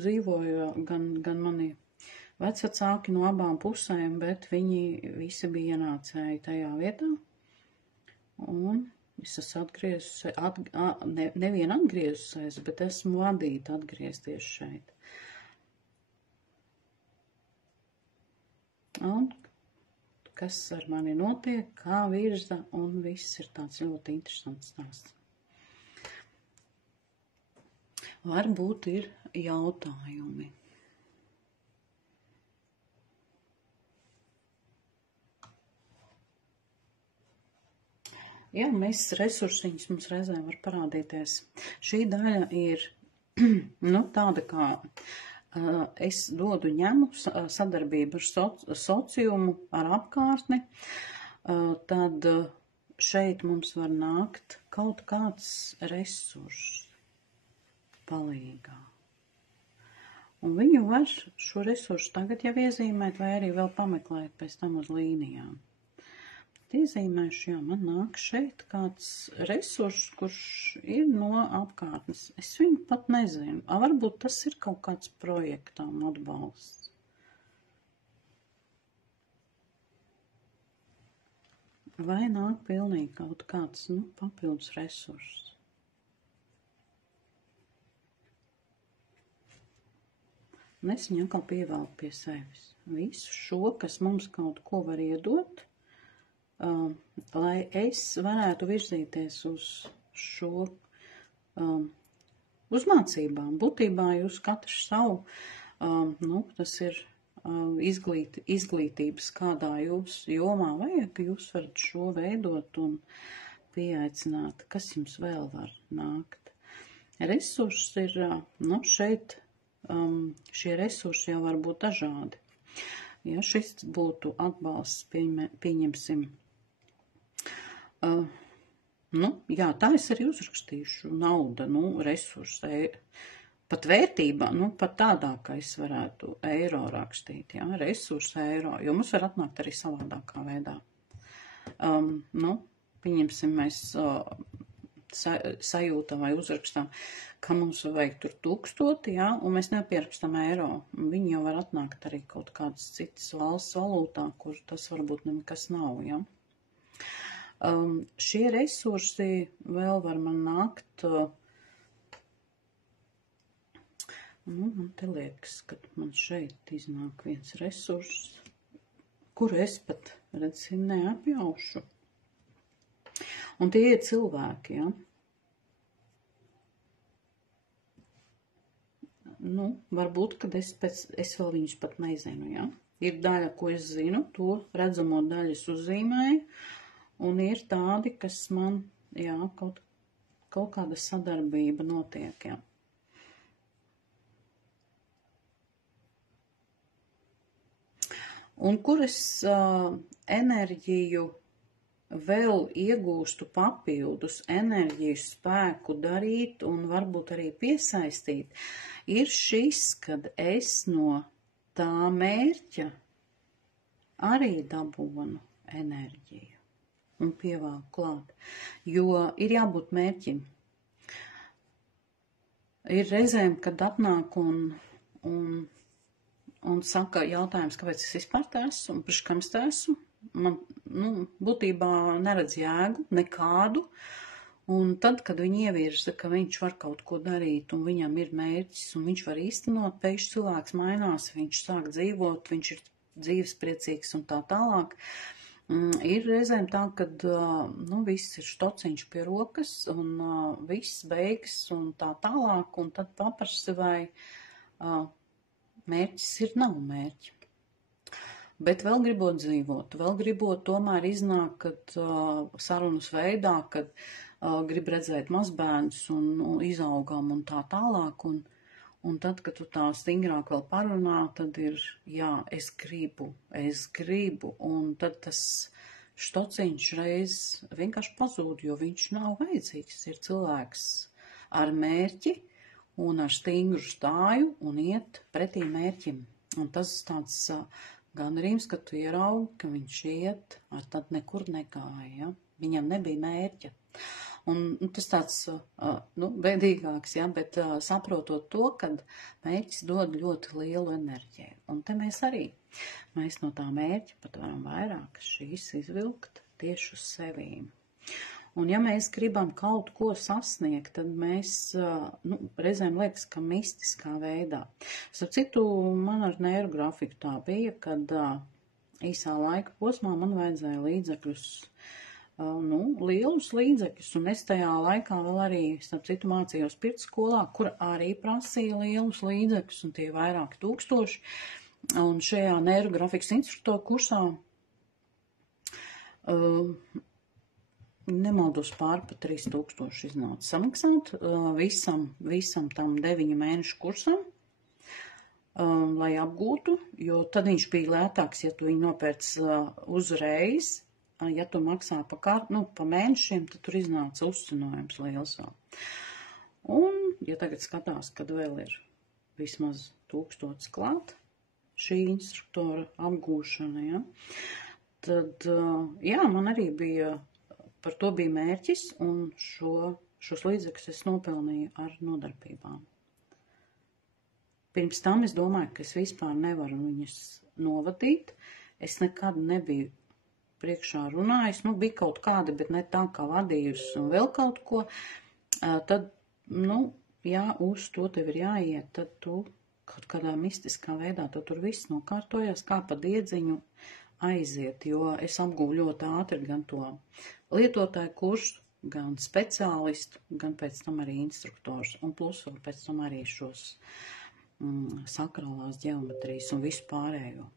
dzīvoju gan mani vecvecāki no abām pusēm, bet viņi visi bija ienācēji tajā vietā. Un es esmu nevien atgriezusies, bet esmu vadīta atgriezties šeit. Un kas ar mani notiek, kā virza, un viss ir tāds ļoti interesants stāsts. Varbūt ir jautājumi. Resursiņas mums reizēm var parādīties. Šī daļa ir tāda kā es ņemu sadarbību ar sociumu, ar apkārtni, tad šeit mums var nākt kaut kāds resurss palīgā. Un viņu var šo resursu tagad jau iezīmēt vai arī vēl pameklēt pēc tam uz līnijām. Iezīmēšu, man nāk šeit kāds resurs, kurš ir no apkārtnes. Es viņu pat nezinu. Varbūt tas ir kaut kāds projektām atbalsts. Vai nāk pilnīgi kaut kāds, papildus resurss. Un es viņu atkal pievelku pie sevis. Visu šo, kas mums kaut ko var iedot, lai es varētu virzīties uz šo, uz mācībām. Būtībā jūs katrs savu, tas ir izglītības, kādā jūs jomā vajag, jūs varat šo veidot un pieaicināt, kas jums vēl var nākt. Resursi ir, šeit šie resursi jau var būt dažādi. Ja šis būtu atbalsts, pieņemsim, tā es arī uzrakstīšu nauda, resursi, pat vērtība, pat tādā, ka es varētu eiro rakstīt, resursi eiro, jo mums var atnākt arī savādākā veidā. Pieņemsim, mēs sajūtam vai uzrakstam, ka mums vajag tur 1000, un mēs nepierakstam eiro. Viņi jau var atnākt arī kaut kādas citas valsts valūtā, kur tas varbūt nekas nav, Šie resursi vēl var man nākt, man te liekas, ka man šeit iznāk viens resurss, kuru es pat, neapjaušu. Un tie ir cilvēki, varbūt, kad es vēl viņus pat nezinu, Ir daļa, ko es zinu, to redzamo daļu es uzzīmēju, un ir tādi, kas man, kaut kāda sadarbība notiek, Un kur es enerģiju vēl iegūstu papildus, enerģiju, spēku darīt un varbūt arī piesaistīt, ir šis, kad es no tā mērķa arī dabūnu enerģiju un pievelku klāt, jo ir jābūt mērķim. Ir reizēm, kad atnāk un un saka jautājums, kāpēc es vispār te esmu un priekš kam es te esmu. Man, būtībā neredz jēgu, nekādu. Un tad, kad viņi ievirza, ka viņš var kaut ko darīt un viņam ir mērķis un viņš var īstenot, pēkšņi cilvēks mainās, viņš sāk dzīvot, viņš ir dzīvespriecīgs un tā tālāk. Ir reizēm tā, kad viss ir štociņš pie rokas un viss beigas un tā tālāk, un tad paprasti vai mērķis ir nav mērķi. Bet vēl gribot dzīvot, vēl gribot tomēr iznāk, kad sarunas veidā, kad grib redzēt mazbērnus un izaugam un tā tālāk, un tad, kad tu tā stingrāk vēl parunā, tad ir, jā, es gribu, un tad tas štociņš reiz vienkārši pazūd, jo viņš nav vajadzīgs, ir cilvēks ar mērķi un ar stingru stāju un iet pretī mērķim, un tas tāds gandarījums, ka tu ieraugi, ka viņš iet, ar tad nekur negāja, ja? Viņam nebija mērķa. Un tas tāds, bēdīgāks, ja? Bet saprotot to, kad mērķis dod ļoti lielu enerģiju. Un te mēs no tā mērķa pat varam vairāk šīs izvilkt tieši uz sevīm. Un ja mēs gribam kaut ko sasniegt, tad mēs, reizēm liekas, ka mistiskā veidā. Starp citu, man ar nēru grafiku tā bija, kad īsā laika posmā man vajadzēja līdzekļus, lielus līdzekļus, un es tajā laikā vēl arī, starp citu, mācījos pirtsskolā, kur arī prasīja lielus līdzekļus, un tie vairāki tūkstoši, un šajā nēru grafikas instruktoru kursā nemaldos pār pa 3000 iznāca samaksāt visam tam 9 mēnešu kursam, lai apgūtu, jo tad viņš bija lētāks, ja tu viņu nopērc uzreiz, ja tu maksā pa mēnešiem, tad tur iznāca uzcinojums liels vēl. Un, ja tagad skatās, kad vēl ir vismaz 1000 klāt šī instruktora apgūšana, ja, tad, man arī bija par to bija mērķis, un šos līdzekļus es nopelnīju ar nodarbībām. Pirms tam es domāju, ka es vispār nevaru viņas novadīt. Es nekad nebiju priekšā runājis. Bija kaut kādi, bet ne tā kā vadījusi un vēl kaut ko. Tad, ja uz to tev ir jāiet, tad tu kaut kādā mistiskā veidā, tad tur viss nokārtojas, kā pa diedziņu aiziet, jo es apgūvu ļoti ātri gan to lietotāju kursu, gan speciālistu, gan pēc tam arī instruktors, un plus vēl pēc tam arī šos sakrālās ģeometrijas un visu pārējo.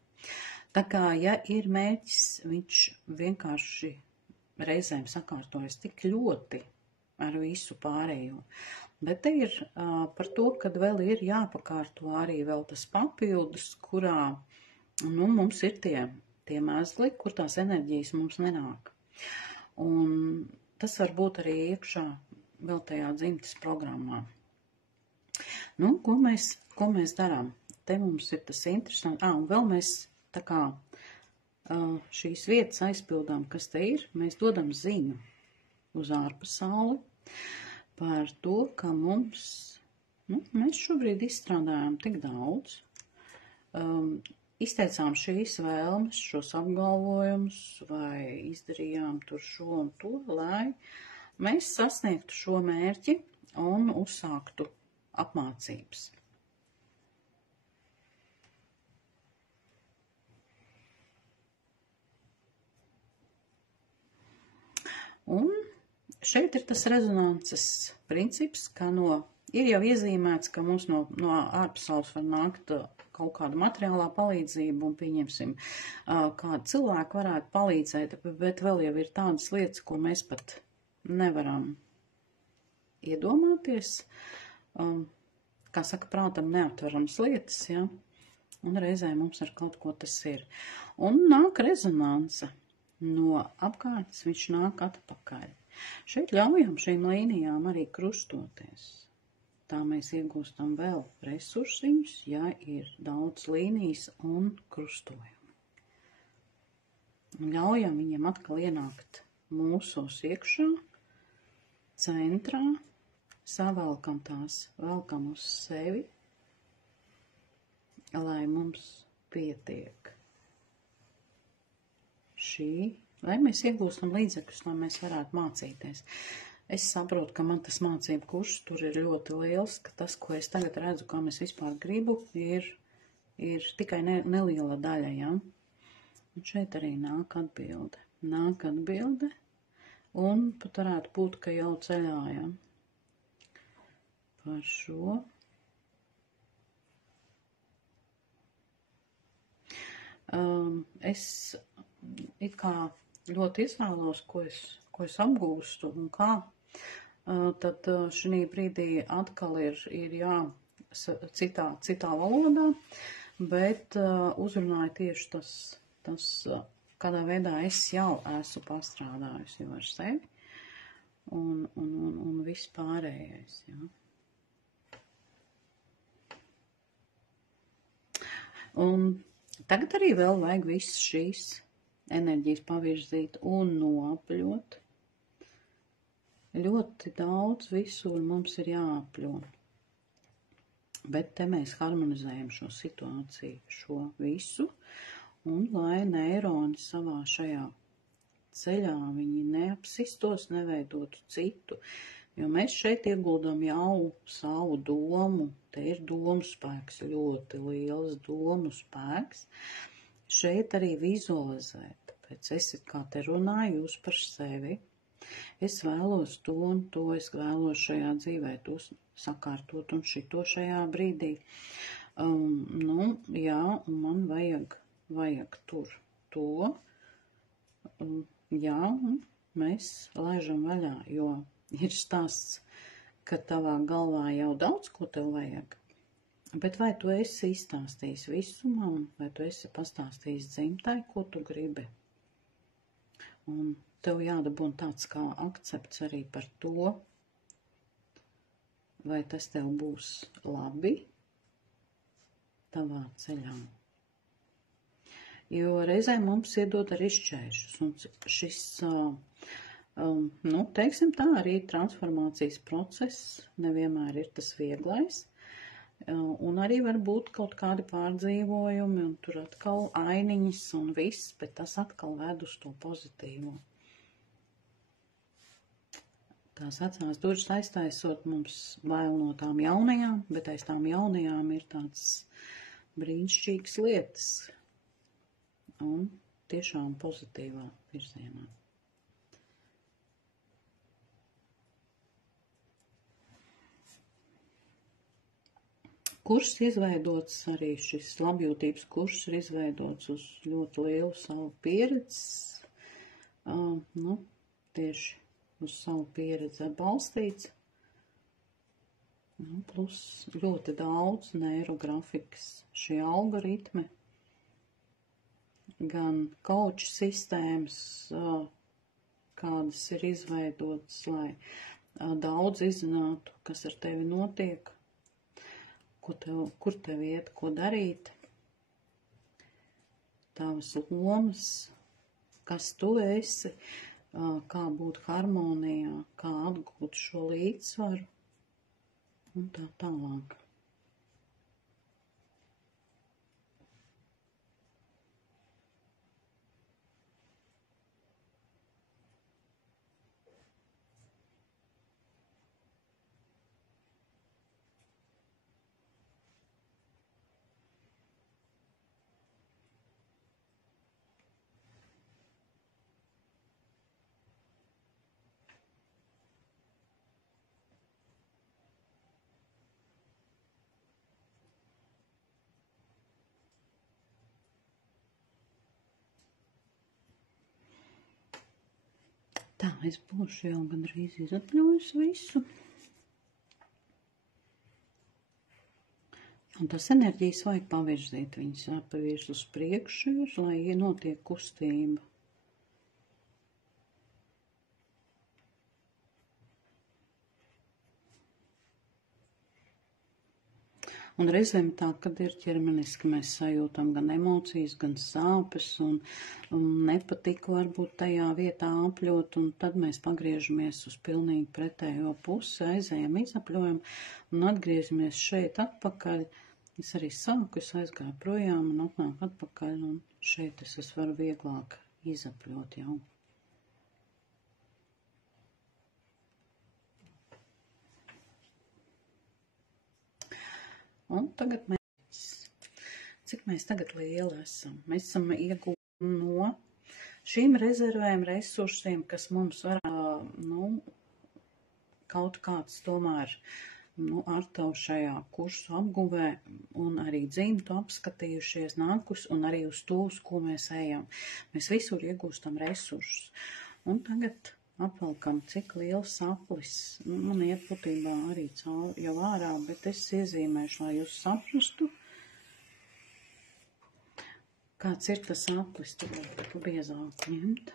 Tā kā, ja ir mērķis, viņš vienkārši reizēm sakārtojas tik ļoti ar visu pārējo. Bet te ir par to, kad vēl ir jāpakārto arī vēl tas papildus, kurā mums ir tie mēzli, kur tās enerģijas mums nenāk. Un tas var būt arī iekšā vēl tajā dzimtes programmā. Ko mēs darām? Te mums ir tas interesanti. Un vēl mēs tā kā šīs vietas aizpildām, kas te ir, mēs dodam ziņu uz ārpasauli par to, ka mums, mēs šobrīd izstrādājam tik daudz, izteicām šīs vēlmes, šos apgalvojumus, vai izdarījām tur šo un to, lai mēs sasniegtu šo mērķi un uzsāktu apmācības. Un šeit ir tas rezonances princips, ka ir jau iezīmēts, ka mums no ārpasaules var nākt kaut kāda materiālā palīdzība un pieņemsim, kāda cilvēka varētu palīdzēt, bet vēl jau ir tādas lietas, ko mēs pat nevaram iedomāties. Kā saka, prātam neaptveramas lietas, ja? Un reizē mums ar kaut ko tas ir. Un nāk rezonanse. No apkārtnes viņš nāk atpakaļ. Šeit ļaujam šīm līnijām arī krustoties. Tā mēs iegūstam vēl resursiņus, ja ir daudz līnijas un krustojumi. Ļaujam viņiem atkal ienākt mūsos iekšā, centrā, savelkam tās, velkam uz sevi lai mums pietiek šī, lai mēs iegūstam līdzekļus, lai mēs varētu mācīties. Es saprotu, ka man tas mācību kurs tur ir ļoti liels, ka tas, ko es tagad redzu, kā es vispār gribu, ir tikai neliela daļa, ja? Un šeit arī nāk atbilde. Un pat varētu būt, ka jau ceļā, ja? Par šo. Es it kā ļoti izvēlos, ko es apgūstu un kā. Tad šī brīdī atkal ir jā, citā valodā, bet uzrunāja tieši tas, kādā veidā es jau esmu pastrādājusi ar sevi un viss pārējais, jā. Un tagad arī vēl vajag visas šīs enerģijas pavirzīt un noapļot. Ļoti daudz visur mums ir jāapļo. Bet te mēs harmonizējam šo situāciju, šo visu, un lai neironi savā šajā ceļā viņi neapsistos, neveidotu citu, jo mēs šeit ieguldam jau savu domu, te ir domu spēks, ļoti liels domu spēks, šeit arī vizualizēt, tāpēc es kā te runāju jūs par sevi, es vēlos to un to, es vēlos šajā dzīvē to sakārtot un šito šajā brīdī. Jā, un man vajag tur to, jā, un mēs laižam vaļā, jo ir stāsts, ka tavā galvā jau daudz, ko tev vajag. Bet vai tu esi izstāstījis visumam, vai tu esi pastāstījis dzimtai, ko tu gribi? Un tev jādabūna tāds kā akcepts arī par to, vai tas tev būs labi tavā ceļā. Jo reizē mums iedod arī šķēršus, un šis, teiksim tā, arī transformācijas process nevienmēr ir tas vieglais, un arī var būt kaut kādi pārdzīvojumi, un tur atkal ainiņas un viss, bet tas atkal ved uz to pozitīvo. Tās vecās durvis aiztaisot mums bail no tām jaunajām, bet aiz tām jaunajām ir tāds brīnišķīgas lietas un tiešām pozitīvā virzienā. Kurs izveidots arī šis labjūtības kurs ir izveidots uz ļoti lielu savu pieredzi, tieši uz savu pieredzi balstīts, plus ļoti daudz neirografikas šie algoritmi, gan coach sistēmas, kādas ir izveidotas, lai daudz izzinātu, kas ar tevi notiek, kur tev iet, ko darīt, tavas lomas, kas tu esi, kā būt harmonijā, kā atgūt šo līdzsvaru un tā tālāk. Tā, es būšu jau gandrīz izapļojusi visu. Un tas enerģijas vajag pavirzīt, viņas jāpavirz uz priekšu, lai notiek kustība. Un reizēm tā, kad ir ķermeniski, mēs sajūtam gan emocijas, gan sāpes un nepatiku varbūt tajā vietā apļot, un tad mēs pagriežamies uz pilnīgi pretējo pusi, aizējam, izapļojam un atgriežamies šeit atpakaļ, Es arī sāku, es aizgāju projām un atnāku atpakaļ, un šeit es varu vieglāk izapļot jau. Un tagad cik mēs tagad lieli esam? Mēs esam iegūti no šīm rezervēm, resursiem, kas mums var, kaut kāds tomēr, ar tavu šajā kursu apguvē un arī dzimtu apskatījušies nākus un arī uz to, uz ko mēs ejam. Mēs visur iegūstam resursus. Un tagad apvelkam, cik liels saplis. Man iet būtībā arī cauri jau ārā, bet es iezīmēšu, lai jūs saprastu, kāds ir tas saplis, tad biezāk ņemt.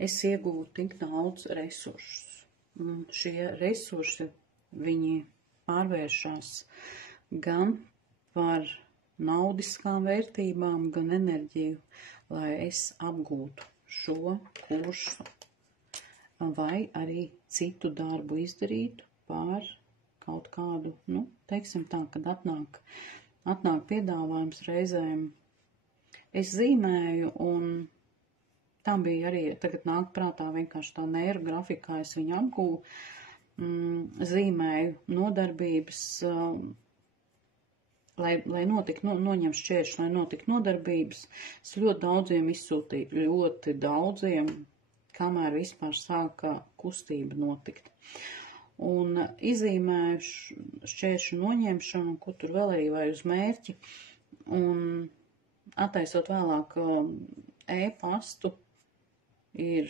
Es iegūtu tik daudz resursus. Un šie resursi, viņi pārvēršas gan par naudiskām vērtībām, gan enerģiju, lai es apgūtu šo kursu, vai arī citu darbu izdarītu par kaut kādu, teiksim tā, kad atnāk piedāvājums reizēm. Es zīmēju un tā bija arī, tagad nāk prātā vienkārši tā mēru grafikā, es viņu apgūvu, zīmēju nodarbības, lai notiktu, noņem šķēršļi, lai notiktu nodarbības. Es ļoti daudziem izsūtīju, ļoti daudziem, kamēr vispār sāka kustība notikt. Un izīmēju šķēršļu noņemšanu, ko tur vēl arī vai uz mērķi, un attaisot vēlāk e-pastu, ir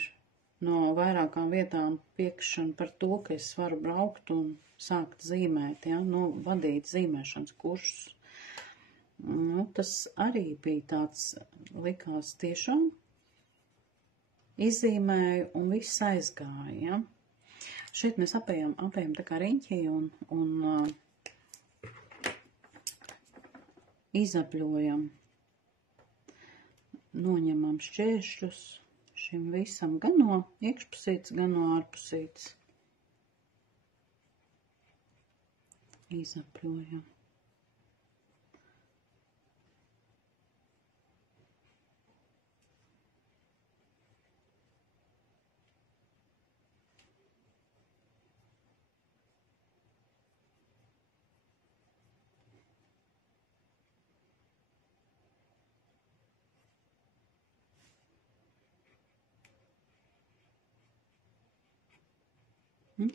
no vairākām vietām piekrišana par to, ka es varu braukt un sākt zīmēt, vadīt zīmēšanas kursus. Tas arī bija tāds, likās tiešām, izīmēju un viss aizgāja, Šeit mēs apējam tā kā riņķī un izapļojam, noņemam šķēršļus šim visam, gan no iekšpusītes, gan no ārpusītes. Izapļojam.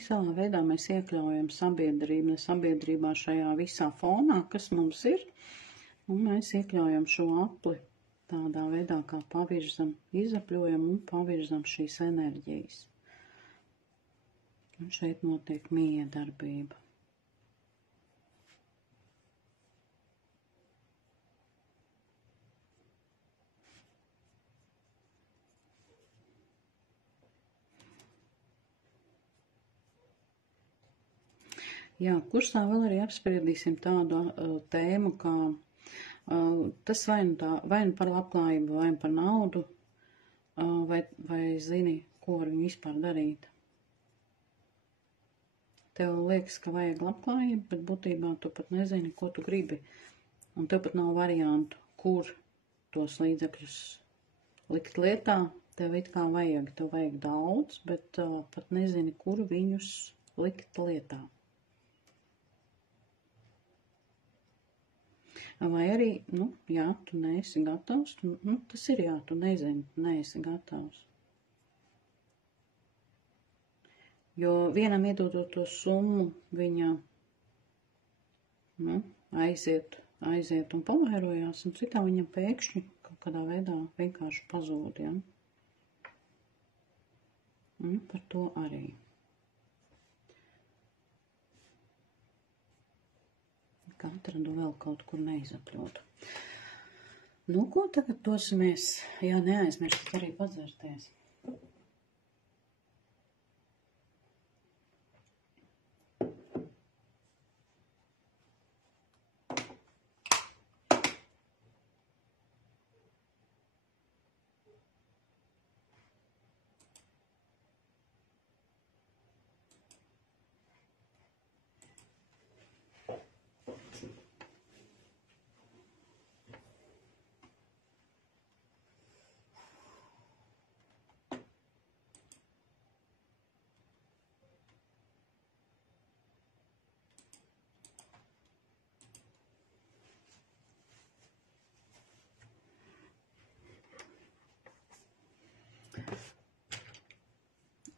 Savā veidā mēs iekļaujam sabiedrību, sabiedrībā šajā visā fonā, kas mums ir, un mēs iekļaujam šo apli tādā veidā, kā pavirzam, izapļojam un pavirzam šīs enerģijas. Un šeit notiek miedarbība. Jā, kursā vēl arī apspriedīsim tādu tēmu, kā tas vai nu par labklājību, vai par naudu, vai zini, ko var viņu vispār darīt. Tev liekas, ka vajag labklājību, bet būtībā tu pat nezini, ko tu gribi. Un tev pat nav variantu, kur tos līdzekļus likt lietā. Tev it kā vajag, tev vajag daudz, bet pat nezini, kur viņus likt lietā. Vai arī, jā, tu neesi gatavs, tas ir jā, tu nezini, neesi gatavs. Jo vienam iedodot to summu, viņa, aiziet un pavairojās, un citā viņam pēkšņi kaut kādā veidā vienkārši pazūd, ja? Un par to arī. Atradu vēl kaut kur neizapļotu. Ko tagad dosimies? Jā, neaizmirst arī padzerties.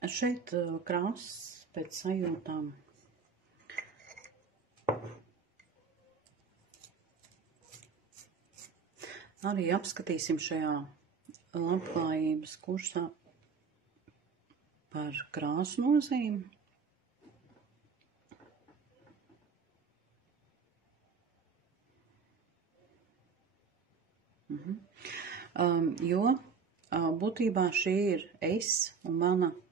Šeit krāsas pēc sajūtām. Arī apskatīsim šajā labklājības kursā par krāsu nozīmi. Jo būtībā šī ir es un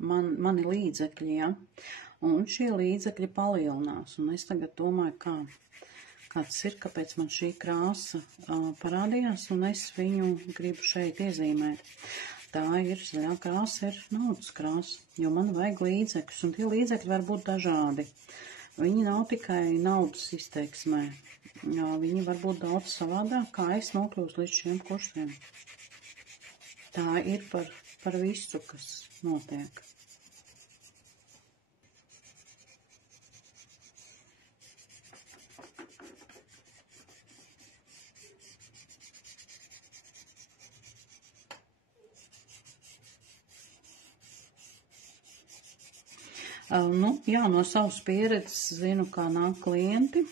mani līdzekļi, ja? Un šie līdzekļi palielinās. Un es tagad domāju, kāds ir, kāpēc man šī krāsa parādījās, un es viņu gribu šeit iezīmēt. Tā ir zaļā krāsa, ir naudas krāsa, jo man vajag līdzekļus, un tie līdzekļi var būt dažādi. Viņi nav tikai naudas izteiksmē. Viņi var būt daudz savādāk, kā es nokļūstu līdz šiem kursiem. Tā ir par visu, kas notiek. No savas pieredzes zinu, kā nāk klienti.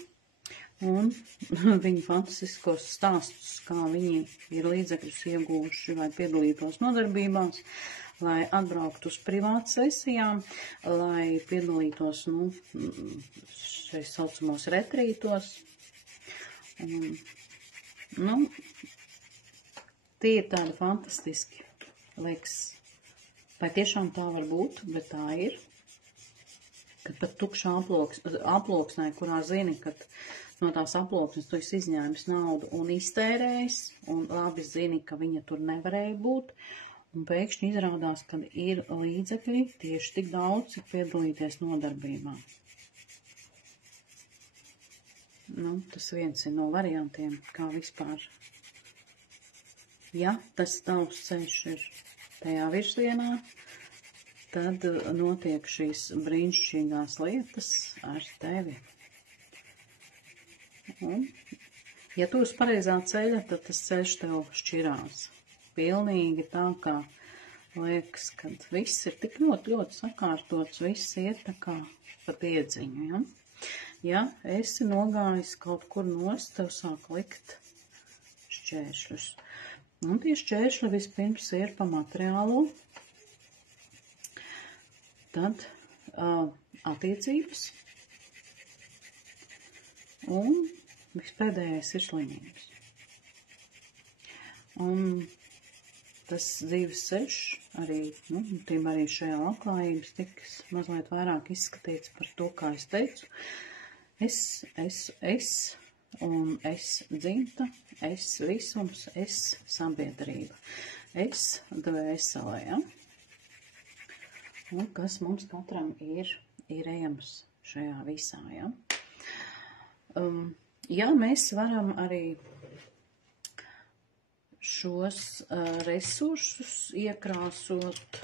Un viņu fantastiskos stāstus, kā viņi ir līdzekļus iegūši vai piedalītos nodarbībās, lai atbrauktu uz privātu sesijām, lai piedalītos, šeit saucamos retrītos. Tie ir tādi fantastiski, liekas, vai tiešām tā var būt, bet tā ir. Kad pat tukšā aploksnē, kurā zini, kad no tās aploksnes tu esi izņēmis naudu un iztērējis, un labi zini, ka viņa tur nevarēja būt, un pēkšņi izrādās, ka ir līdzekļi tieši tik daudz, cik piedalīties nodarbībā. Tas viens ir no variantiem, kā vispār. Ja tas tavs ceļš ir tajā virzienā, tad notiek šīs brīnišķīgās lietas ar tevi. Un, ja tu esi pareizā ceļa, tad tas ceļš tev šķirās. Pilnīgi tā, kā liekas, kad viss ir tik ļoti, ļoti sakārtots, viss iet tā kā pa piedziņu. Ja? Ja esi nogājis kaut kur nost, tev sāk likt šķēršļus. Un tie šķēršļi vispirms ir pa materiālu, tad attiecības un vispēdējais ir slimības. Un tas dzīves ceļš arī, tiem arī šajā labklājības tiks mazliet vairāk izskatīts par to, kā es teicu. Es un es dzimta, es visums, es sabiedrība. Es dvēselē, ja? Un kas mums katram ir ejams šajā visā, ja? Mēs varam arī šos resursus iekrāsot,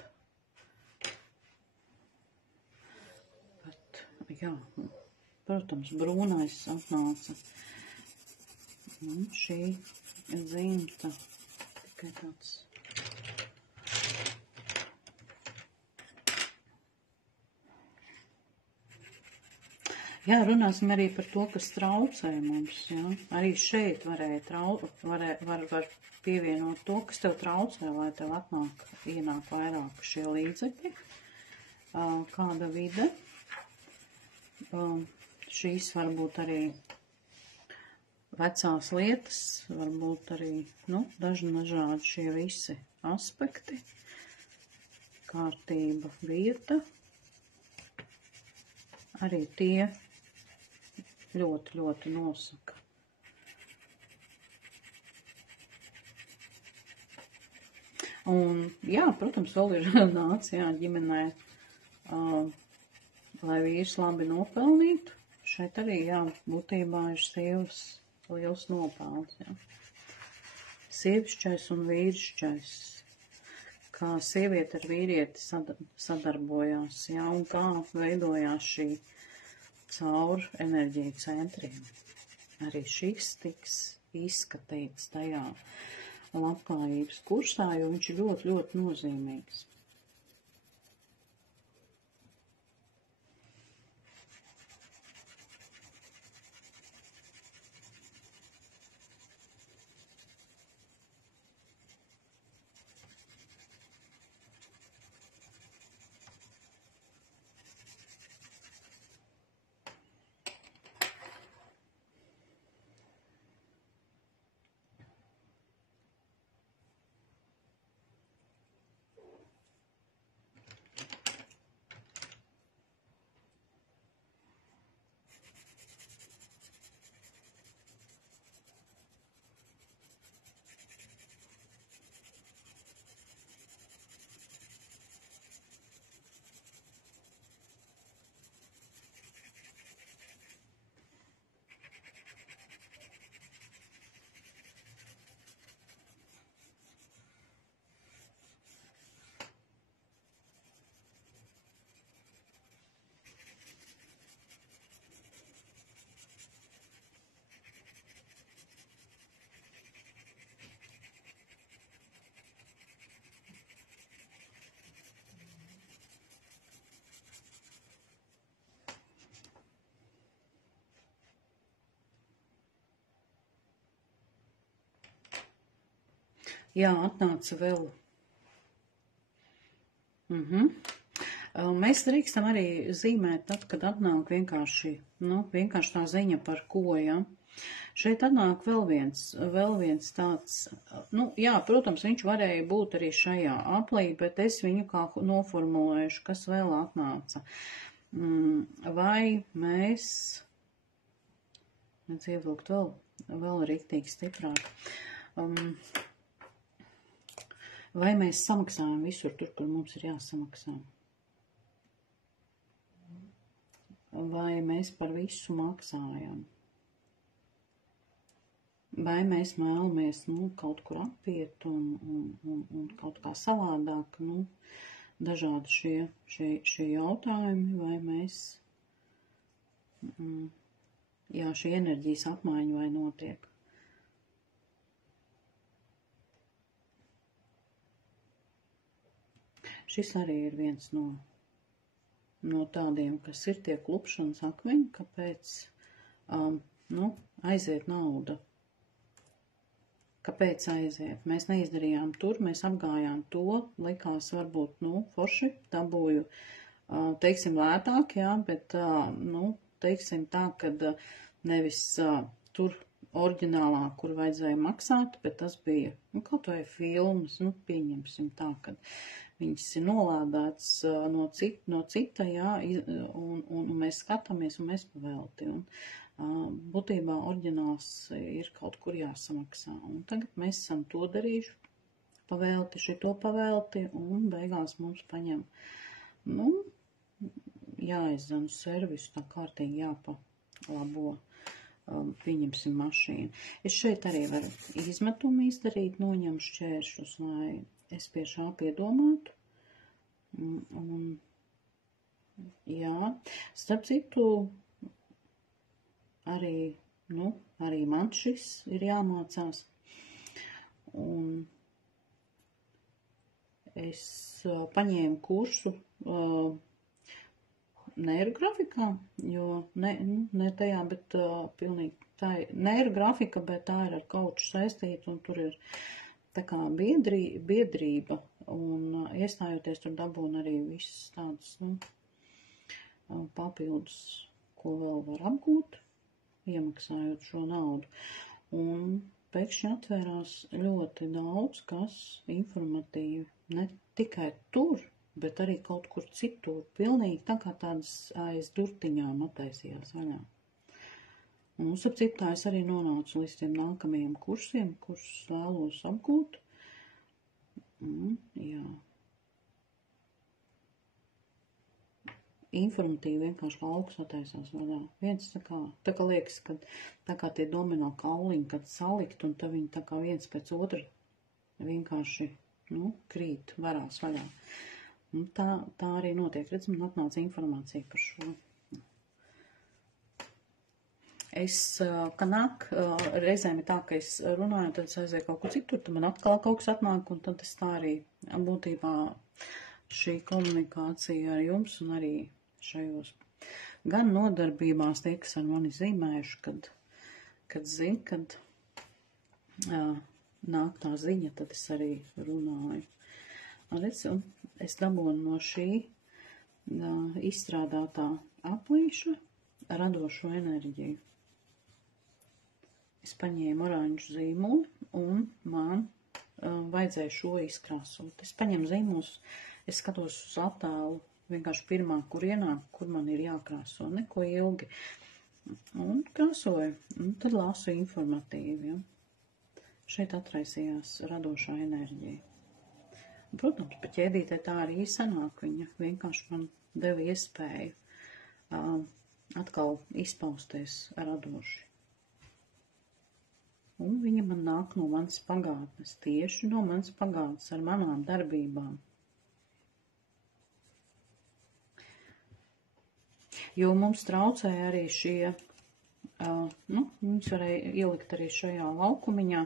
protams, brūnais atnāca. Un šī dzimta tikai tāds. Runāsim arī par to, kas traucē mums. Ja? Arī šeit var pievienot to, kas tev traucē, lai tev ienāk vairāk šie līdzekļi. Kāda vide. Šīs varbūt arī vecās lietas, varbūt arī dažādi šie visi aspekti. Kārtība, vieta. Arī tie ļoti, ļoti nosaka. Un, protams, vēl ir nāc, ģimenē, lai vīrs labi nopelnītu. Šeit arī, būtībā ir sievas liels nopelns, Sievišķais un vīrišķais. Kā sieviete ar vīrieti sadarbojās, un kā veidojās šī caur enerģiju centriem. Arī šis tiks izskatīts tajā labklājības kursā, jo viņš ir ļoti, ļoti nozīmīgs. Jā, atnāca vēl. Mēs drīkstam arī zīmēt tad, kad atnāk vienkārši tā ziņa par ko, ja. Šeit atnāk vēl viens tāds, jā, protams, viņš varēja būt arī šajā aplī, bet es viņu kā noformulēšu, kas vēl atnāca. Vai mēs, ievilkt vēl riktīgi stiprāk, vai mēs samaksājam visur tur, kur mums ir jāsamaksā? Vai mēs par visu maksājam? Vai mēs vēlamies, kaut kur apiet un kaut kā savādāk, dažādi šie jautājumi, vai mēs, šī enerģijas apmaiņa vai notiek? Šis arī ir viens no tādiem, kas ir tie klupšanas akmeņi, kāpēc, aiziet nauda. Kāpēc aiziet? Mēs neizdarījām tur, mēs apgājām to, likās varbūt, forši, dabūju, teiksim, lētāk, jā, bet, teiksim tā, kad nevis tur oriģinālā, kur vajadzēja maksāt, bet tas bija, kaut vai filmas, pieņemsim tā, kad viņas ir nolādēts no cita, jā, un mēs skatāmies, un mēs pavelti. Būtībā oriģināls ir kaut kur jāsamaksā. Un tagad mēs esam to darījuši, pavelti, šito pavelti, un beigās mums paņem, jāizdzen servisu, tā kārtīgi jāpalabo, pieņemsim mašīnu. Es šeit arī varu izmetumu izdarīt, noņem šķēršus, lai es pie šā piedomātu. Jā, starp citu, arī man šis ir jāmācās. Un es paņēmu kursu neirografikā, jo ne tajā, bet pilnīgi tā ir neirografika, bet tā ir ar kauču saistīta, un tur ir tā kā biedrība, un iestājoties tur dabūna arī visas tādas, papildus, ko vēl var apgūt, iemaksājot šo naudu. Un pēkšņi atvērās ļoti daudz, kas informatīvi, ne tikai tur, bet arī kaut kur citur, pilnīgi tā kā tādas aiz durtiņām attaisījās vaļā. Un, sapcitā, es arī nonācu līdz tiem nākamajiem kursiem, kurus vēlos apgūt. Jā. Informatīvi vienkārši lauks attaisās vaļā. Viens tā kā liekas, ka tā kā tie domino kauliņi, kad salikt, un tā viņi tā kā viens pēc otra vienkārši, krīt, varās vaļā. Un tā arī notiek. Redz, man atnāca informācija par šo. Es, ka nāk, reizēm ir tā, ka es runāju, tad es aizēju kaut kur citur, tad man atkal kaut kas atnāk, un tad es tā arī būtībā šī komunikācija ar jums un arī šajos gan nodarbībās tie, kas ar mani zīmējuši, kad zin, kad nāk tā ziņa, tad es arī runāju. Redz, un es dabūnu no šī izstrādātā aplīša radošo enerģiju. Es paņēmu oranžu zīmolu, un man vajadzēja šo izkrāsot. Es paņemu zīmolus, es skatos uz attēlu, vienkārši pirmā, kur ienāk, kur man ir jākrāso, neko ilgi. Un krāsoju, un tad lasu informatīvi. Ja. Šeit atraisījās radošā enerģija. Un, protams, pa ķēdītē tā arī sanāk, viņa vienkārši man deva iespēju atkal izpausties radoši. Un viņa man nāk no manas pagātnes, tieši no manas pagātnes ar manām darbībām. Jo mums traucēja arī šie, viņus varēja ielikt arī šajā laukumiņā,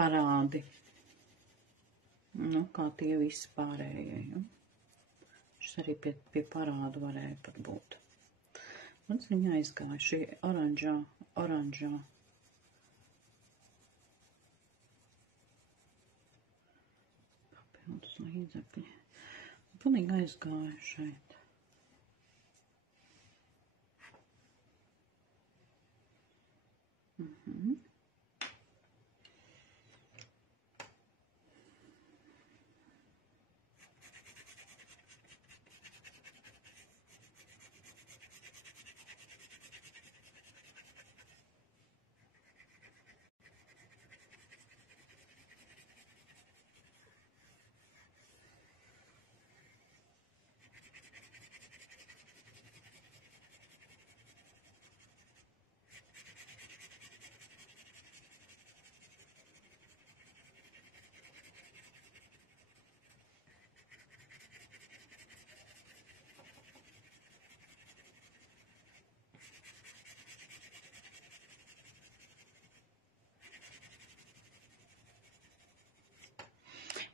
parādi, kā tie visi pārējie. Ja? Šis arī pie parādu varēja pat būt. Un viņa aizgāja šī oranžā naudas līdzekļi. Pilnīgi aizgāju šeit.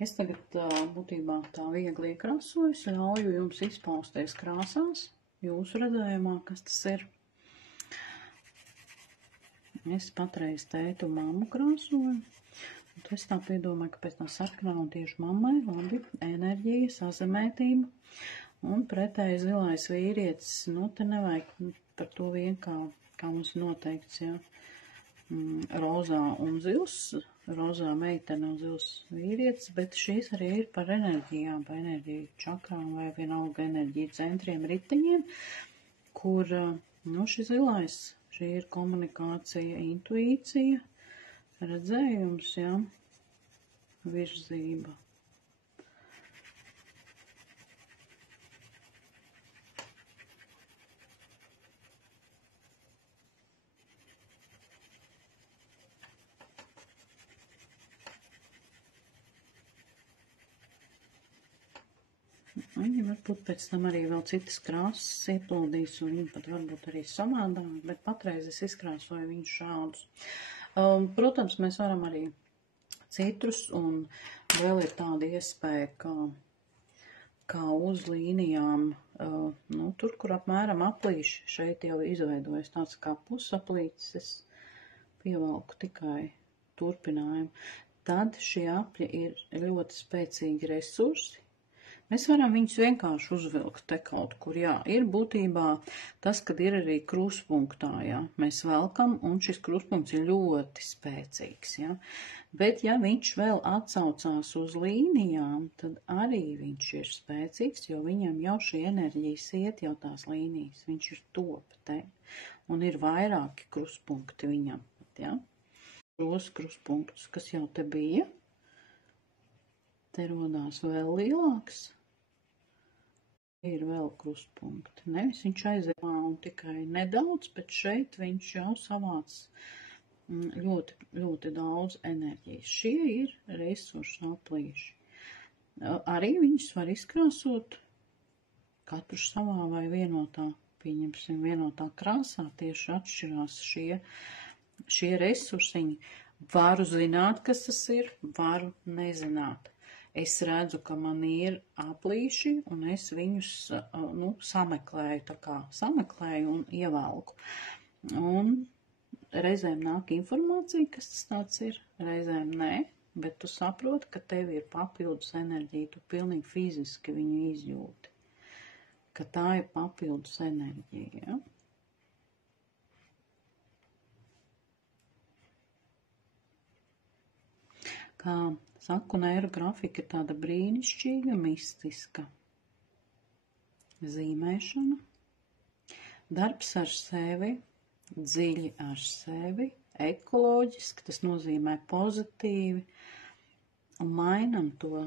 Es tagad būtībā tā viegli iekrāsoju, ļauju jums izpausties krāsās, jūsu redzējumā, kas tas ir. Es patreiz tētu mammu krāsoju, un es tā piedomāju, ka pēc tā sarkanā un tieši mammai labi enerģija, sazemētība, un pretēji zilais vīrietis, nu te nevajag par to vien, kā mums noteikts, jā. Rozā un zils, rozā meitene un zils vīrietis, bet šīs arī ir par enerģijām, par enerģiju čakrām vai vienalga enerģiju centriem, riteņiem, kur, nu, šis zilais, šī ir komunikācija, intuīcija, redzējums, jā, virzība. Viņi varbūt pēc tam arī vēl citas krāsas ieplūdīs, un viņi pat varbūt arī savādāk, bet patreiz es izkrāsoju viņu šādus. Protams, mēs varam arī citrus, un vēl ir tāda iespēja, kā uz līnijām, nu, tur, kur apmēram aplīši, šeit jau izveidojas tāds kā pusaplītis, es pievelku tikai turpinājumu. Tad šie apļi ir ļoti spēcīgi resursi. Mēs varam viņus vienkārši uzvilkt te kaut kur, jā. Ir būtībā tas, kad ir arī kruspunktā, jā. Mēs velkam, un šis kruspunkts ir ļoti spēcīgs, jā. Bet, ja viņš vēl atsaucās uz līnijām, tad arī viņš ir spēcīgs, jo viņam jau šī enerģijas iet jau tās līnijas. Viņš ir top te, un ir vairāki kruspunkti viņam, jā. Šos kruspunktus, kas jau te bija, te rodās vēl lielāks. Ir vēl kruspunkti. Nevis viņš aizēmā un tikai nedaudz, bet šeit viņš jau savāc ļoti, ļoti daudz enerģijas. Šie ir resursu aplīši. Arī viņus var izkrāsot katru savā vai vienotā, pieņemsim, vienotā krāsā. Tieši atšķirās šie resursiņi. Varu zināt, kas tas ir, varu nezināt. Es redzu, ka man ir aplīši, un es viņus, nu, sameklēju, tā kā sameklēju un ievelku. Un reizēm nāk informācija, kas tas tāds ir, reizēm nē, bet tu saproti, ka tev ir papildus enerģija, tu pilnīgi fiziski viņu izjūti, ka tā ir papildus enerģija, ja? Kā saku, neirografika ir tāda brīnišķīga, mistiska zīmēšana, darbs ar sevi, dziļi ar sevi, ekoloģiski, tas nozīmē pozitīvi, un mainam to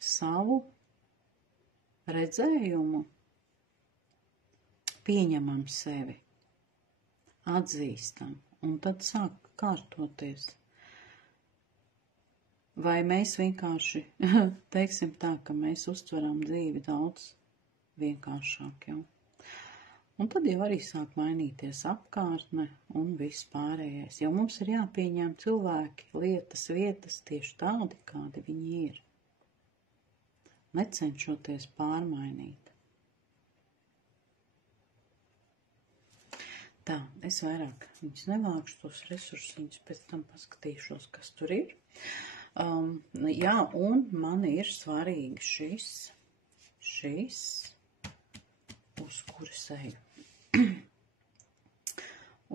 savu redzējumu, pieņemam sevi, atzīstam, un tad sāk kārtoties. Vai mēs vienkārši, teiksim tā, ka mēs uztveram dzīvi daudz vienkāršāk, jau. Un tad jau arī sāk mainīties apkārtne un viss pārējais, jo mums ir jāpieņem cilvēki, lietas, vietas tieši tādi, kādi viņi ir. Necenšoties pārmainīt. Tā, es vairāk viņus nevākšu tos resursiņus, pēc tam paskatīšos, kas tur ir. Jā, un man ir svarīgi šis, uz kuras eju.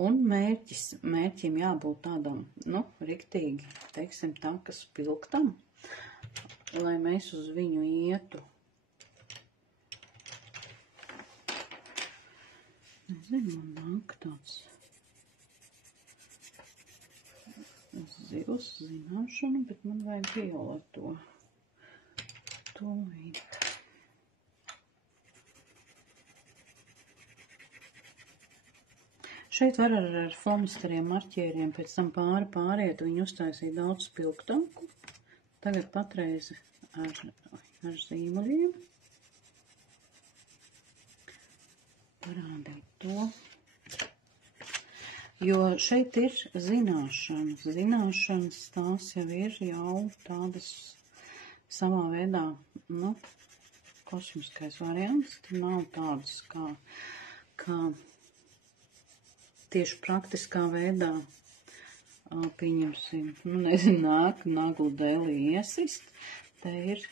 Un mērķim jābūt tādam, riktīgi, teiksim tā, kas pilktam, lai mēs uz viņu ietu. Nezinu, man nāk tāds zils zināšana, bet man vajag violeto. To vīt. Šeit var ar flomasteriem, marķieriem, pēc tam pāriet, viņi uztaisīja daudz spilgtāku. Tagad patreiz ar zīmoliem. Parādīt to. Jo šeit ir zināšanas, tās jau ir tādas savā veidā, kosmiskais variants, tad nav tādas kā tieši praktiskā veidā, pieņemsim, naglu dēlī iesist, te ir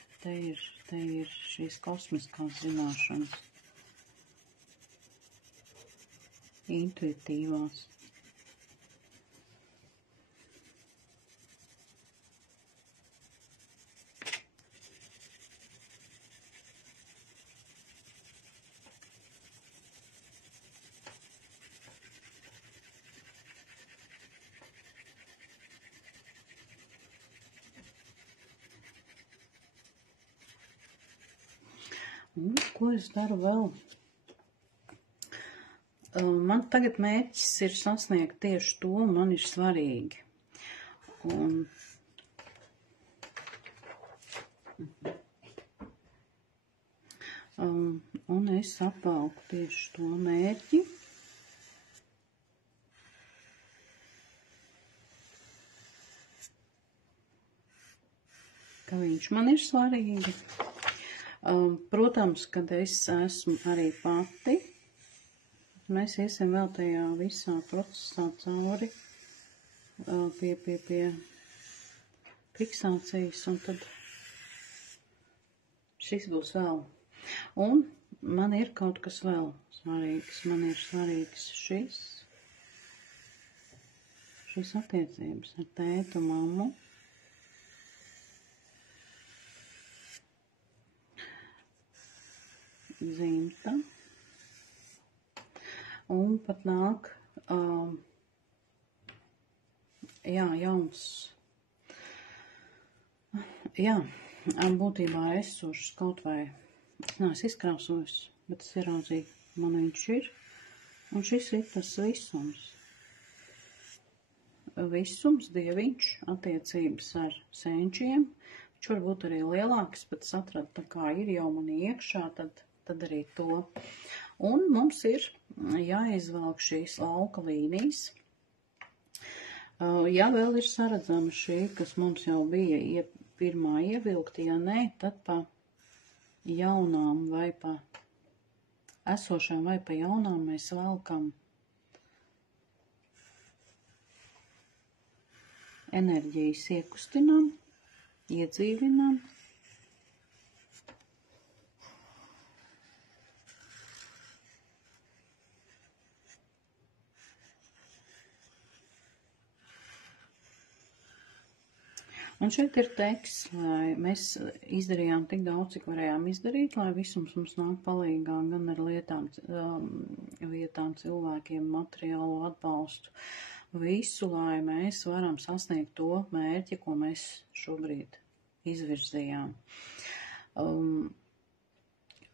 šīs kosmiskās zināšanas, intuitīvās. Un, ko es daru vēl? Man tagad mērķis ir sasniegt tieši to, man ir svarīgi. Un es apvalku tieši to mērķi. Ka viņš man ir svarīgi. Protams, kad es esmu arī pati, mēs iesim vēl tajā visā procesā cauri pie fiksācijas, un tad šis būs vēl. Un man ir kaut kas vēl svarīgs. Man ir svarīgs šis attiecības ar tētu, mammu. Zīmta. Un pat nāk, jauns, būtībā esošs kaut vai, es neesmu izkrāsojis, bet es ieraudzīju, man viņš ir, un šis ir tas visums. Visums, dieviņš, attiecības ar senčiem, viņš var būt arī lielāks, bet es atradu tā kā ir jau man iekšā, tad arī to. Un mums ir jāizvelk šīs lauka līnijas. Ja vēl ir saredzama šī, kas mums jau bija pirmā ievilkta, ja nē, tad pa jaunām vai pa esošām vai pa jaunām mēs velkam enerģijas iekustinām, iedzīvinām. Un šeit ir teksts, lai mēs izdarījām tik daudz, cik varējām izdarīt, lai visums mums nāk palīgā gan ar lietām, cilvēkiem, materiālo atbalstu, visu, lai mēs varam sasniegt to mērķi, ko mēs šobrīd izvirzījām.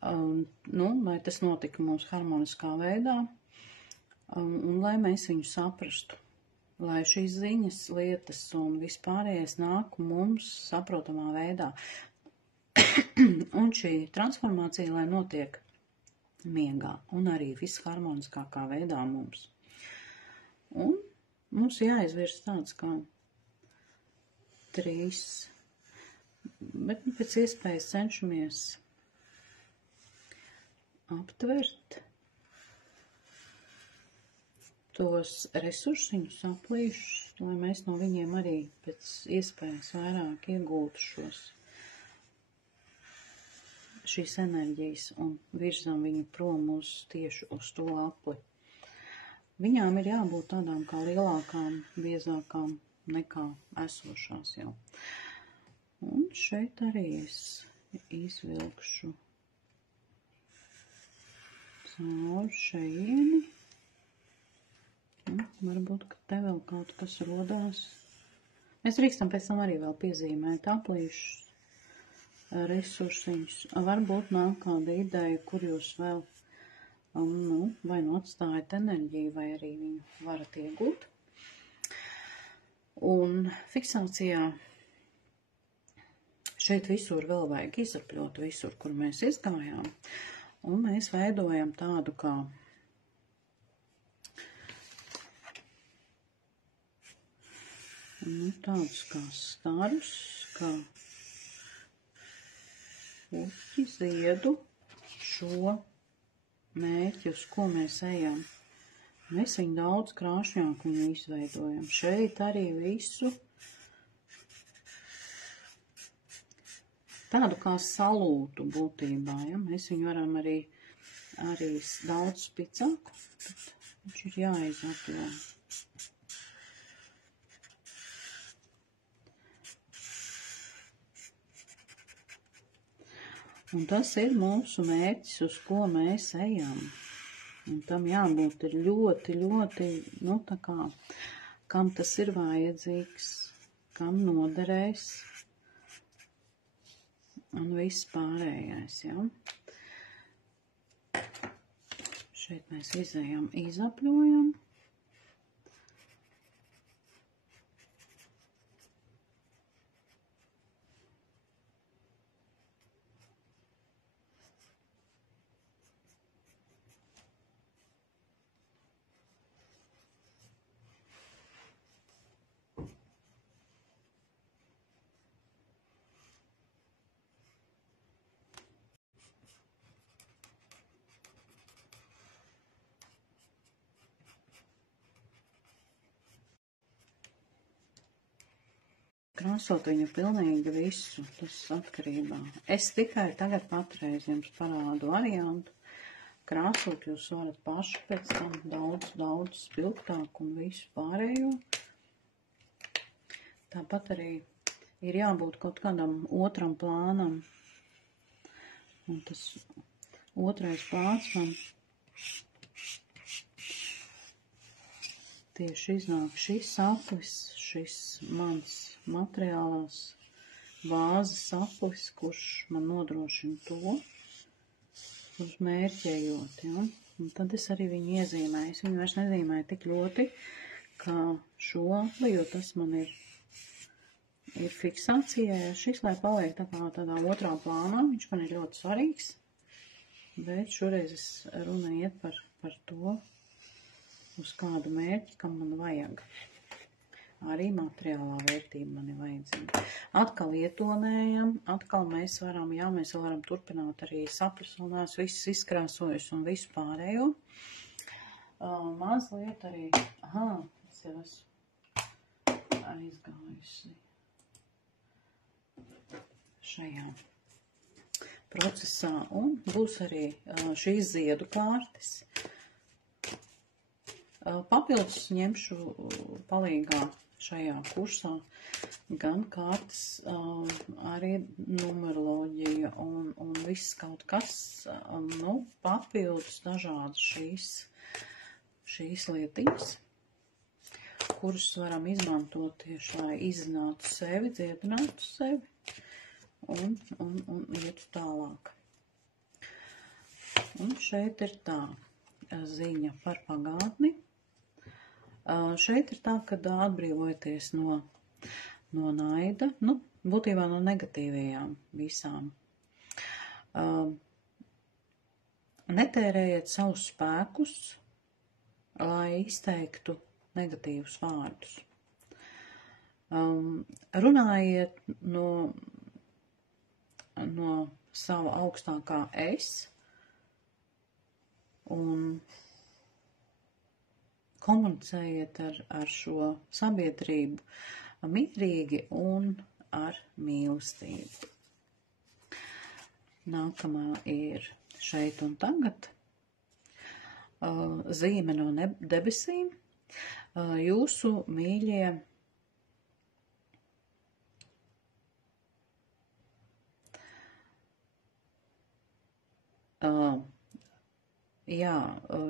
Lai tas notika mums harmoniskā veidā, un lai mēs viņu saprastu. Lai šīs ziņas, lietas un vispārējais nāk mums saprotamā veidā. Un šī transformācija, lai notiek miegā un arī visharmoniskākā veidā mums. Un mums jāizvirs tāds kā 3, bet pēc iespējas cenšamies aptvert tos resursiņus, saplīšus, lai mēs no viņiem arī pēc iespējas vairāk iegūtu šīs enerģijas un virzām viņu prom tieši uz to apli. Viņām ir jābūt tādām kā lielākām, biezākām nekā esošās jau. Un šeit arī es izvilkšu cauri šeieni. Varbūt, ka te vēl kaut kas rodās. Mēs drīkstam pēc tam arī vēl piezīmēt aplīšus, resursiņus. Varbūt nāk kāda ideja, kur jūs vēl vai nu atstājat enerģiju, vai arī viņu varat iegūt. Un fiksācijā šeit visur vēl vajag izapļot, visur, kur mēs izgājām. Un mēs veidojam tādu kā tādus kā starus, kā puķi, ziedu, šo mērķi, uz ko mēs ejam. Mēs viņu daudz krāšņāk viņu izveidojam. Šeit arī visu tādu kā salūtu būtībā, ja? Mēs viņu varam arī daudz spicāku, tad viņš ir jāizapļo. Un tas ir mūsu mērķis, uz ko mēs ejam. Un tam jābūt ir ļoti, ļoti, tā kā, kam tas ir vajadzīgs, kam noderēs, un viss pārējais, ja. Šeit mēs izējam, izapļojam. Krāsot viņu pilnīgi visu, tas atkarībā. Es tikai tagad patreiz jums parādu variantu. Krāsot jūs varat paši pēc tam daudz spilgtāk un visu pārējo. Tāpat arī ir jābūt kaut kādam otram plānam. Un tas otrais plāns man tieši iznāk šis aplis, šis mans materiālās vāzes aplis, kurš man nodrošina to uz mērķējot, ja? Un tad es arī viņu iezīmēju. Es viņu vairs nezīmēju tik ļoti, kā šo apli, jo tas man ir fiksācijai. Šis, lai paliek tādā otrā plānā, viņš man ir ļoti svarīgs, bet šoreiz runa iet par to, uz kādu mērķi, kam man vajag. Arī materiālā vērtība man ir vajadzīga. Atkal ietonējam, atkal mēs varam turpināt arī sapļus un tās visas izkrāsojus un visu pārējo. Mazliet arī, es jau esmu aizgājusi šajā procesā un būs arī šīs ziedu kārtas. Papildus ņemšu palīgā šajā kursā gan kārtas, arī numeroloģija un viss kaut kas, papildus dažādas šīs lietiņas, kuras varam izmantot tieši, lai izzinātu sevi, dziedinātu sevi un ietu tālāk. Un šeit ir tā ziņa par pagātni. Šeit ir tā, ka atbrīvojaties no naida, būtībā no negatīvajām visām. Netērējiet savus spēkus, lai izteiktu negatīvus vārdus. Runājiet no sava augstākā es un komunicējiet ar šo sabiedrību mierīgi un ar mīlestību. Nākamā ir šeit un tagad. Zīme no debesīm. Jūsu mīļie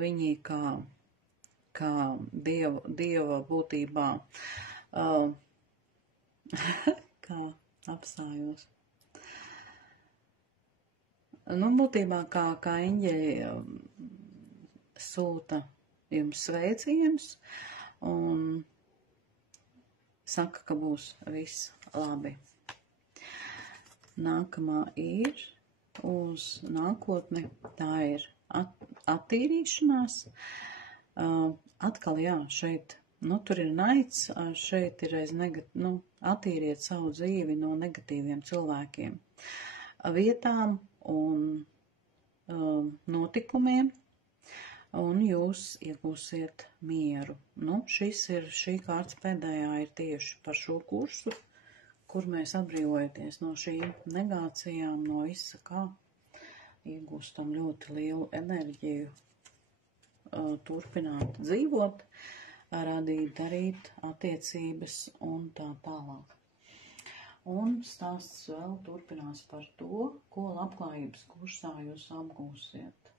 viņi kā dieva būtībā kā apstājos. Būtībā kā eņģeļi sūta jums sveicienus un saka, ka būs viss labi. Nākamā ir uz nākotni, tā ir attīrīšanās. Atkal, šeit, tur ir naids, šeit ir attīriet savu dzīvi no negatīviem cilvēkiem, vietām un notikumiem, un jūs iegūsiet mieru. Šī kārtas pēdējā ir tieši par šo kursu, kur mēs atbrīvojamies no šīm negācijām, no visa kā iegūstam ļoti lielu enerģiju, turpināt dzīvot, radīt, darīt attiecības un tā tālāk. Un stāsts vēl turpinās par to, ko labklājības kursā jūs apgūsiet.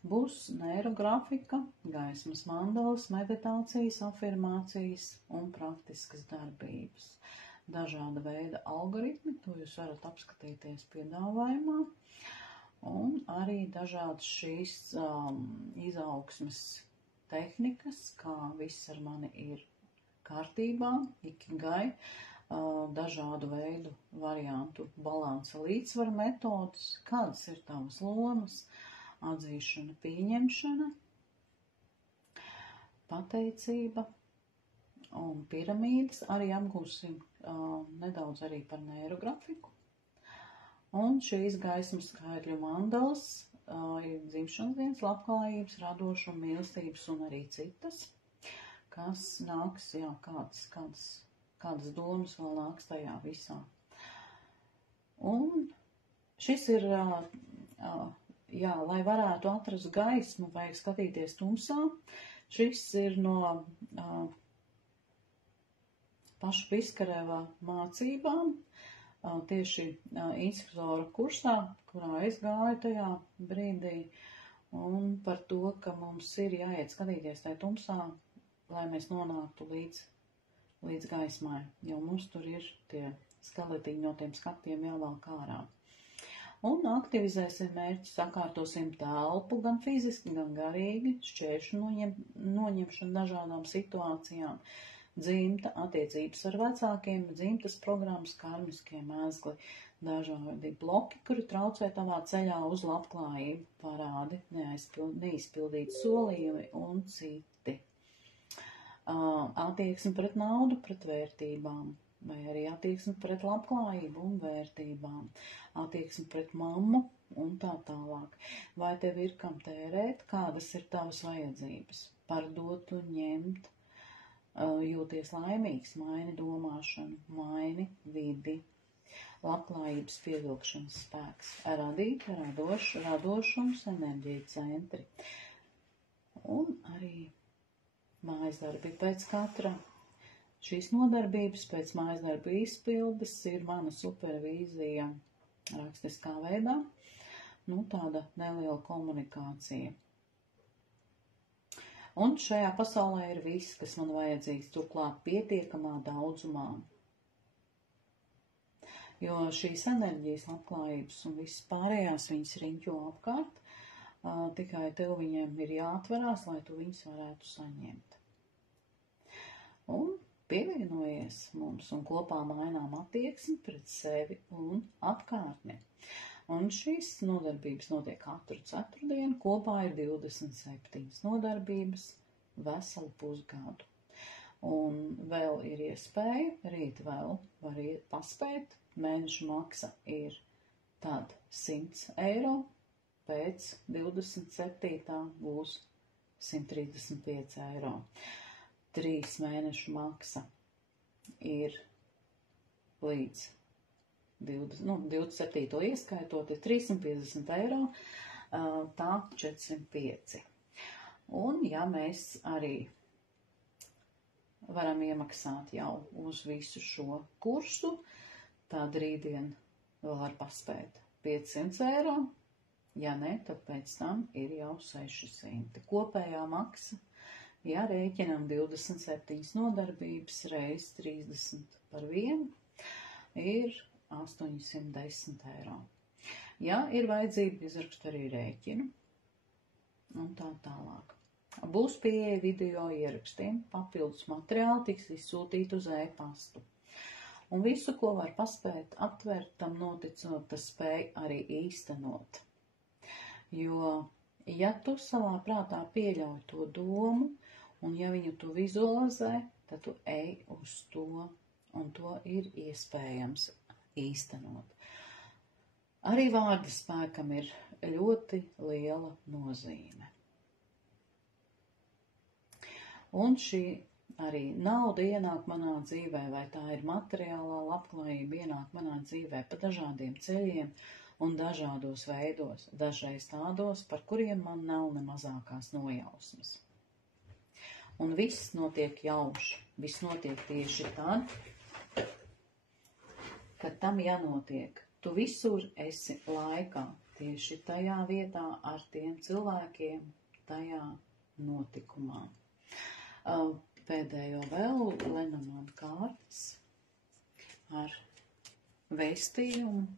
Būs neirografika, gaismas mandalas, meditācijas, afirmācijas un praktiskas darbības. Dažāda veida algoritmi, to jūs varat apskatīties piedāvājumā, un arī dažādas šīs izaugsmes tehnikas, kā viss ar mani ir kārtībā, ikigai, dažādu veidu variantu balansa līdzsvaru metodas, kādas ir tavas lomas, atzīšana, pieņemšana, pateicība un piramīdas. Arī apgūsim nedaudz arī par neirografiku. Un šīs gaismas skaitļu mandalas ir dzimšanas dienas, labklājības, radošuma, mīlestības un arī citas, kas nāks, kādas domas vēl nāks tajā visā. Un šis ir, lai varētu atrast gaismu, vajag skatīties tumsā. Šis ir no paša Piskareva mācībām, tieši instruktora kursā, kurā es gāju tajā brīdī, un par to, ka mums ir jāiet skatīties tajā tumsā, lai mēs nonāktu līdz gaismai, jo mums tur ir tie skeletiņi no tiem skatiem jāvelk ārā. Un aktivizēsim mērķi, sakārtosim telpu gan fiziski, gan garīgi, šķēršu noņemšanu dažādām situācijām, dzimta, attiecības ar vecākiem, dzimtas programmas, karmiskie mēzgli, dažādi bloki, kuri traucē tavā ceļā uz labklājību, parādi, neizpildīti solījumi un citi. Attieksme pret naudu, pret vērtībām, vai arī attieksme pret labklājību un vērtībām, attieksme pret mammu un tā tālāk. Vai tev ir kam tērēt, kādas ir tavas vajadzības, pardot un ņemt, jūties laimīgs, maini domāšanu, maini vidi, labklājības pievilkšanas spēks, radīt, radošums, enerģija centri. Un arī mājasdarbi pēc katra šīs nodarbības, pēc mājasdarbu izpildes ir mana supervīzija rakstiskā veidā, tāda neliela komunikācija. Un šajā pasaulē ir viss, kas man vajadzīgs, turklāt pietiekamā daudzumā. Jo šīs enerģijas, labklājības un visas pārējās viņas riņķo apkārt, tikai tev viņiem ir jāatverās, lai tu viņus varētu saņemt. Un pievienojies mums un kopā mainām attieksmi pret sevi un apkārtni. Un šīs nodarbības notiek katru ceturtdienu, kopā ir 27 nodarbības, veselu pusgadu. Un vēl ir iespēja, rīt vēl var paspēt, mēneša maksa ir tad 100 eiro pēc 27. būs 135 eiro. 3 mēnešu maksa ir līdz 27. ieskaitot, ir 350 eiro, tā 405. Un ja mēs arī varam iemaksāt jau uz visu šo kursu, tad rītdien vēl var paspēt 500 eiro, ja ne, tad pēc tam ir jau 600. Kopējā maksa, ja rēķinam 27 nodarbības reiz 30 par 1, ir 810 eiro. Ja ir vajadzība, izrakstu arī rēķinu un tā tālāk. Būs pieeja video ierakstiem, papildus materiāli tiks izsūtīti uz e-pastu. Un visu, ko var paspēt aptvert, tam noticot, tas spēj arī īstenot. Jo, ja tu savā prātā pieļauj to domu, un ja viņu tu vizualizē, tad tu ej uz to, un to ir iespējams īstenot. Arī vārda spēkam ir ļoti liela nozīme. Un šī arī nauda ienāk manā dzīvē, vai tā ir materiālā labklājība, ienāk manā dzīvē pa dažādiem ceļiem un dažādos veidos, dažreiz tādos, par kuriem man nav ne mazākās nojausmas. Un viss notiek jauši, viss notiek tieši tad, kad tam jānotiek. Tu visur esi laikā, tieši tajā vietā ar tiem cilvēkiem, tajā notikumā. Pēdējo vēl Lenormanda kārtas ar vēstījumu.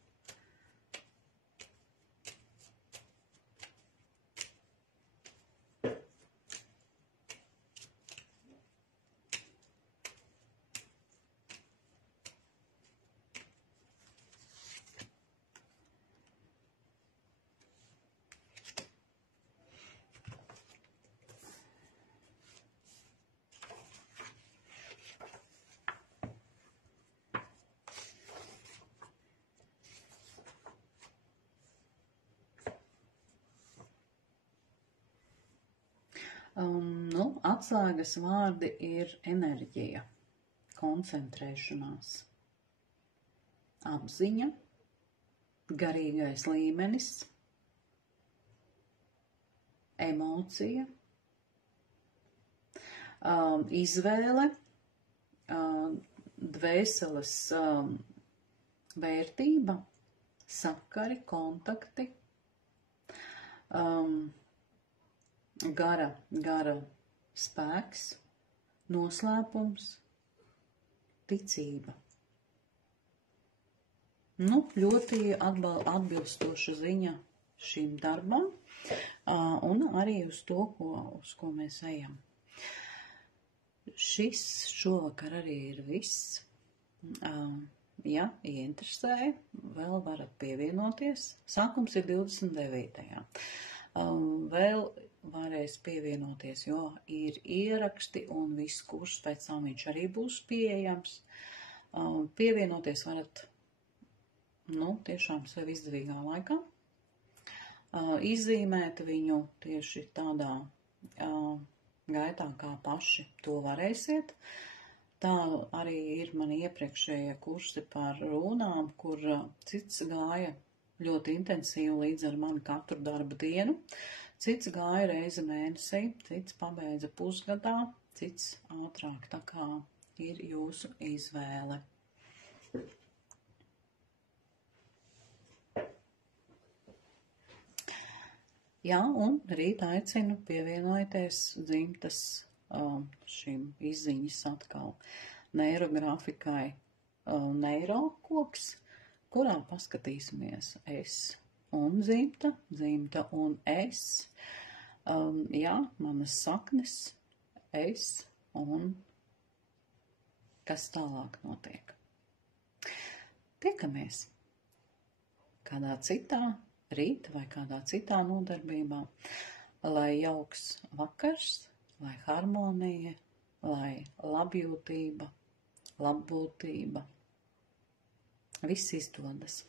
Atslēgas vārdi ir enerģija, koncentrēšanās, apziņa, garīgais līmenis, emocija, izvēle, dvēseles vērtība, sakari, kontakti, gara spēks, noslēpums, ticība. Ļoti atbilstoša ziņa šim darbam un arī uz to, uz ko mēs ejam. Šis šovakar arī ir viss. Ja ieinteresē, vēl varat pievienoties. Sākums ir 29. Vēl varēs pievienoties, jo ir ieraksti un viss kurs pēc tam viņš arī būs pieejams. Pievienoties varat, tiešām sev izdevīgā laikā. Izzīmēt viņu tieši tādā gaitā, kā paši to varēsiet. Tā arī ir mani iepriekšējie kursi par runām, kur cits gāja ļoti intensīvi līdz ar mani katru darba dienu. Cits gāja reizi mēnesī, cits pabeidza pusgadā, cits ātrāk, tā kā ir jūsu izvēle. Jā, un rīt aicinu pievienojieties dzimtas šim izziņas atkal neirografikai neirokoks, kurā paskatīsimies es un dzimta un es. Jā, manas saknes, es un kas tālāk notiek. Tiekamies kādā citā rīta vai kādā citā nodarbībā, lai jauks vakars, lai harmonija, lai labjūtība, labbūtība, viss izdodas.